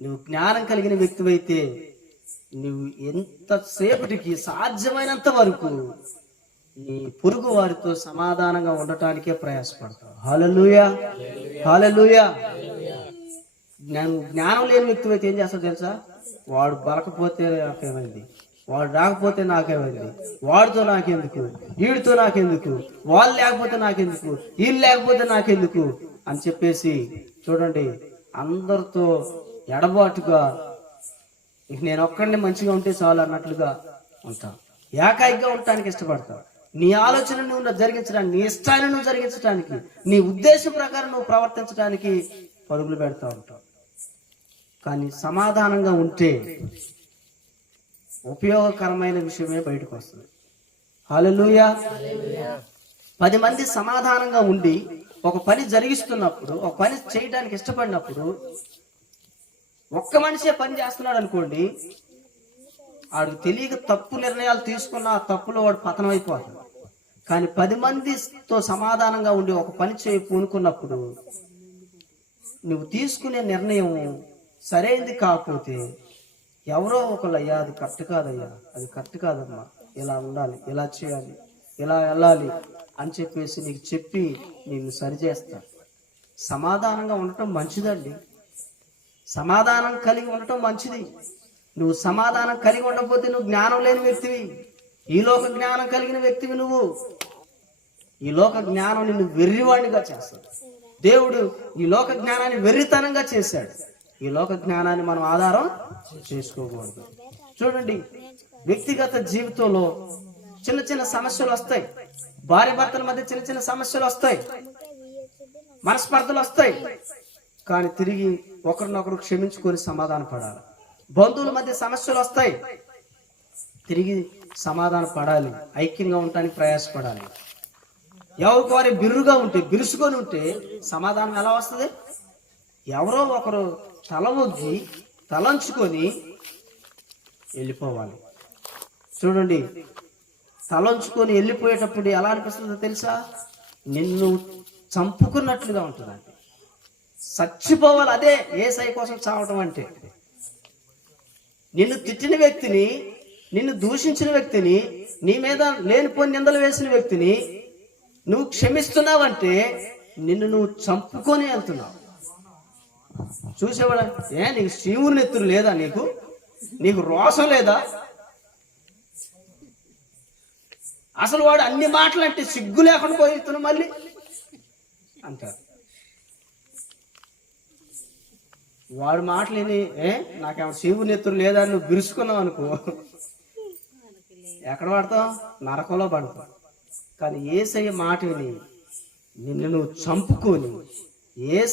నువ్వు జ్ఞానం కలిగిన వ్యక్తివైతే నువ్వు ఎంతసేపటికి సాధ్యమైనంత వరకు నీ పొరుగు వారితో సమాధానంగా ఉండటానికే ప్రయాసపడతావు. హల్లెలూయా, హల్లెలూయా. జ్ఞానం లేని వ్యక్తివైతే ఏం చేస్తావు తెలుసా? వాడు బలకపోతే నాకేమైంది, వాడు రాకపోతే నాకేమైంది, వాడితో నాకెందుకు, వీడితో నాకెందుకు, వాళ్ళు లేకపోతే నాకెందుకు, వీళ్ళు లేకపోతే నాకెందుకు అని చెప్పేసి చూడండి, అందరితో ఎడబాటుగా నేను ఒక్కడిని మంచిగా ఉంటే చాలు అన్నట్లుగా ఉంటావు. ఏకాయిగా ఉండటానికి ఇష్టపడతావు. నీ ఆలోచన నువ్వు జరిగించడానికి, నీ ఇష్టాన్ని నువ్వు జరిగించడానికి, నీ ఉద్దేశం ప్రకారం నువ్వు ప్రవర్తించడానికి పరుగులు పెడతా ఉంటావు. కానీ సమాధానంగా ఉంటే ఉపయోగకరమైన విషయమే బయటకు వస్తుంది. హల్లెలూయా. 10 మంది సమాధానంగా ఉండి ఒక పని జరిగిస్తున్నప్పుడు, ఒక పని చేయడానికి ఇష్టపడినప్పుడు, ఒక్క మనిషే పని చేస్తున్నాడు అనుకోండి, వాడు తెలియక తప్పు నిర్ణయాలు తీసుకున్న ఆ తప్పులో వాడు పతనం అయిపోతాడు. కానీ 10 మందితో సమాధానంగా ఉండి ఒక పని చేయి పూనుకున్నప్పుడు నువ్వు తీసుకునే నిర్ణయం సరైనది కాకపోతే ఎవరో ఒకళ్ళు, అయ్యా అది కరెక్ట్ కాదయ్యా, అది కరెక్ట్ కాదమ్మా, ఇలా ఉండాలి, ఇలా చేయాలి, ఇలా వెళ్ళాలి అని చెప్పేసి నీకు చెప్పి నేను సరిచేస్తాను. సమాధానంగా ఉండటం మంచిదండి. సమాధానం కలిగి ఉండటం మంచిది. నువ్వు సమాధానం కలిగి ఉండకపోతే నువ్వు జ్ఞానం లేని వ్యక్తివి. ఈ లోక జ్ఞానం కలిగిన వ్యక్తివి నువ్వు. ఈ లోక జ్ఞానం నిన్ను వెర్రివాడిగా చేస్తాడు. దేవుడు ఈ లోక జ్ఞానాన్ని వెర్రితనంగా చేశాడు. ఈ లోక జ్ఞానాన్ని మనం ఆధారం చేసుకోకూడదు. చూడండి, వ్యక్తిగత జీవితంలో చిన్న చిన్న సమస్యలు వస్తాయి. భార్య భర్తల మధ్య చిన్న చిన్న సమస్యలు వస్తాయి. మనస్పర్ధలు వస్తాయి, కానీ తిరిగి ఒకరినొకరు క్షమించుకొని సమాధాన పడాలి. బంధువుల మధ్య సమస్యలు వస్తాయి, తిరిగి సమాధాన పడాలి, ఐక్యంగా ఉండటానికి ప్రయాసపడాలి. ఎవరికోరి బిర్రుగా ఉంటే, బిరుసుకొని ఉంటే సమాధానం ఎలా వస్తుంది? ఎవరో ఒకరు తల ఒగ్గి తలంచుకొని వెళ్ళిపోవాలి. చూడండి, తలంచుకొని వెళ్ళిపోయేటప్పుడు ఎలా అనిపిస్తుందో తెలుసా? నిన్ను చంపుకున్నట్లుగా ఉంటుందండి. చచ్చిపోవాలి. అదే యేసయ్య కోసం చావటం అంటే. నిన్ను తిట్టిన వ్యక్తిని, నిన్ను దూషించిన వ్యక్తిని, నీ మీద లేనిపోని నిందలు వేసిన వ్యక్తిని నువ్వు క్షమిస్తున్నావంటే నిన్ను నువ్వు చంపుకొని వెళ్తున్నావు. చూసేవాడా? నీకు శివుని ఎత్తులు లేదా? నీకు రోషం లేదా? అసలు వాడు అన్ని మాటలు అంటే సిగ్గు లేకుండా పోయిస్తున్నావు మళ్ళీ అంటారు. వాడు మాటలు విని నాకేమో శివుని ఎత్తులు లేదా నువ్వు బిరుసుకున్నావు అనుకో, ఎక్కడ పడతావు? నరకంలో పడతావు. కానీ యేసయ్య మాట విని నిన్ను నువ్వు చంపుకొని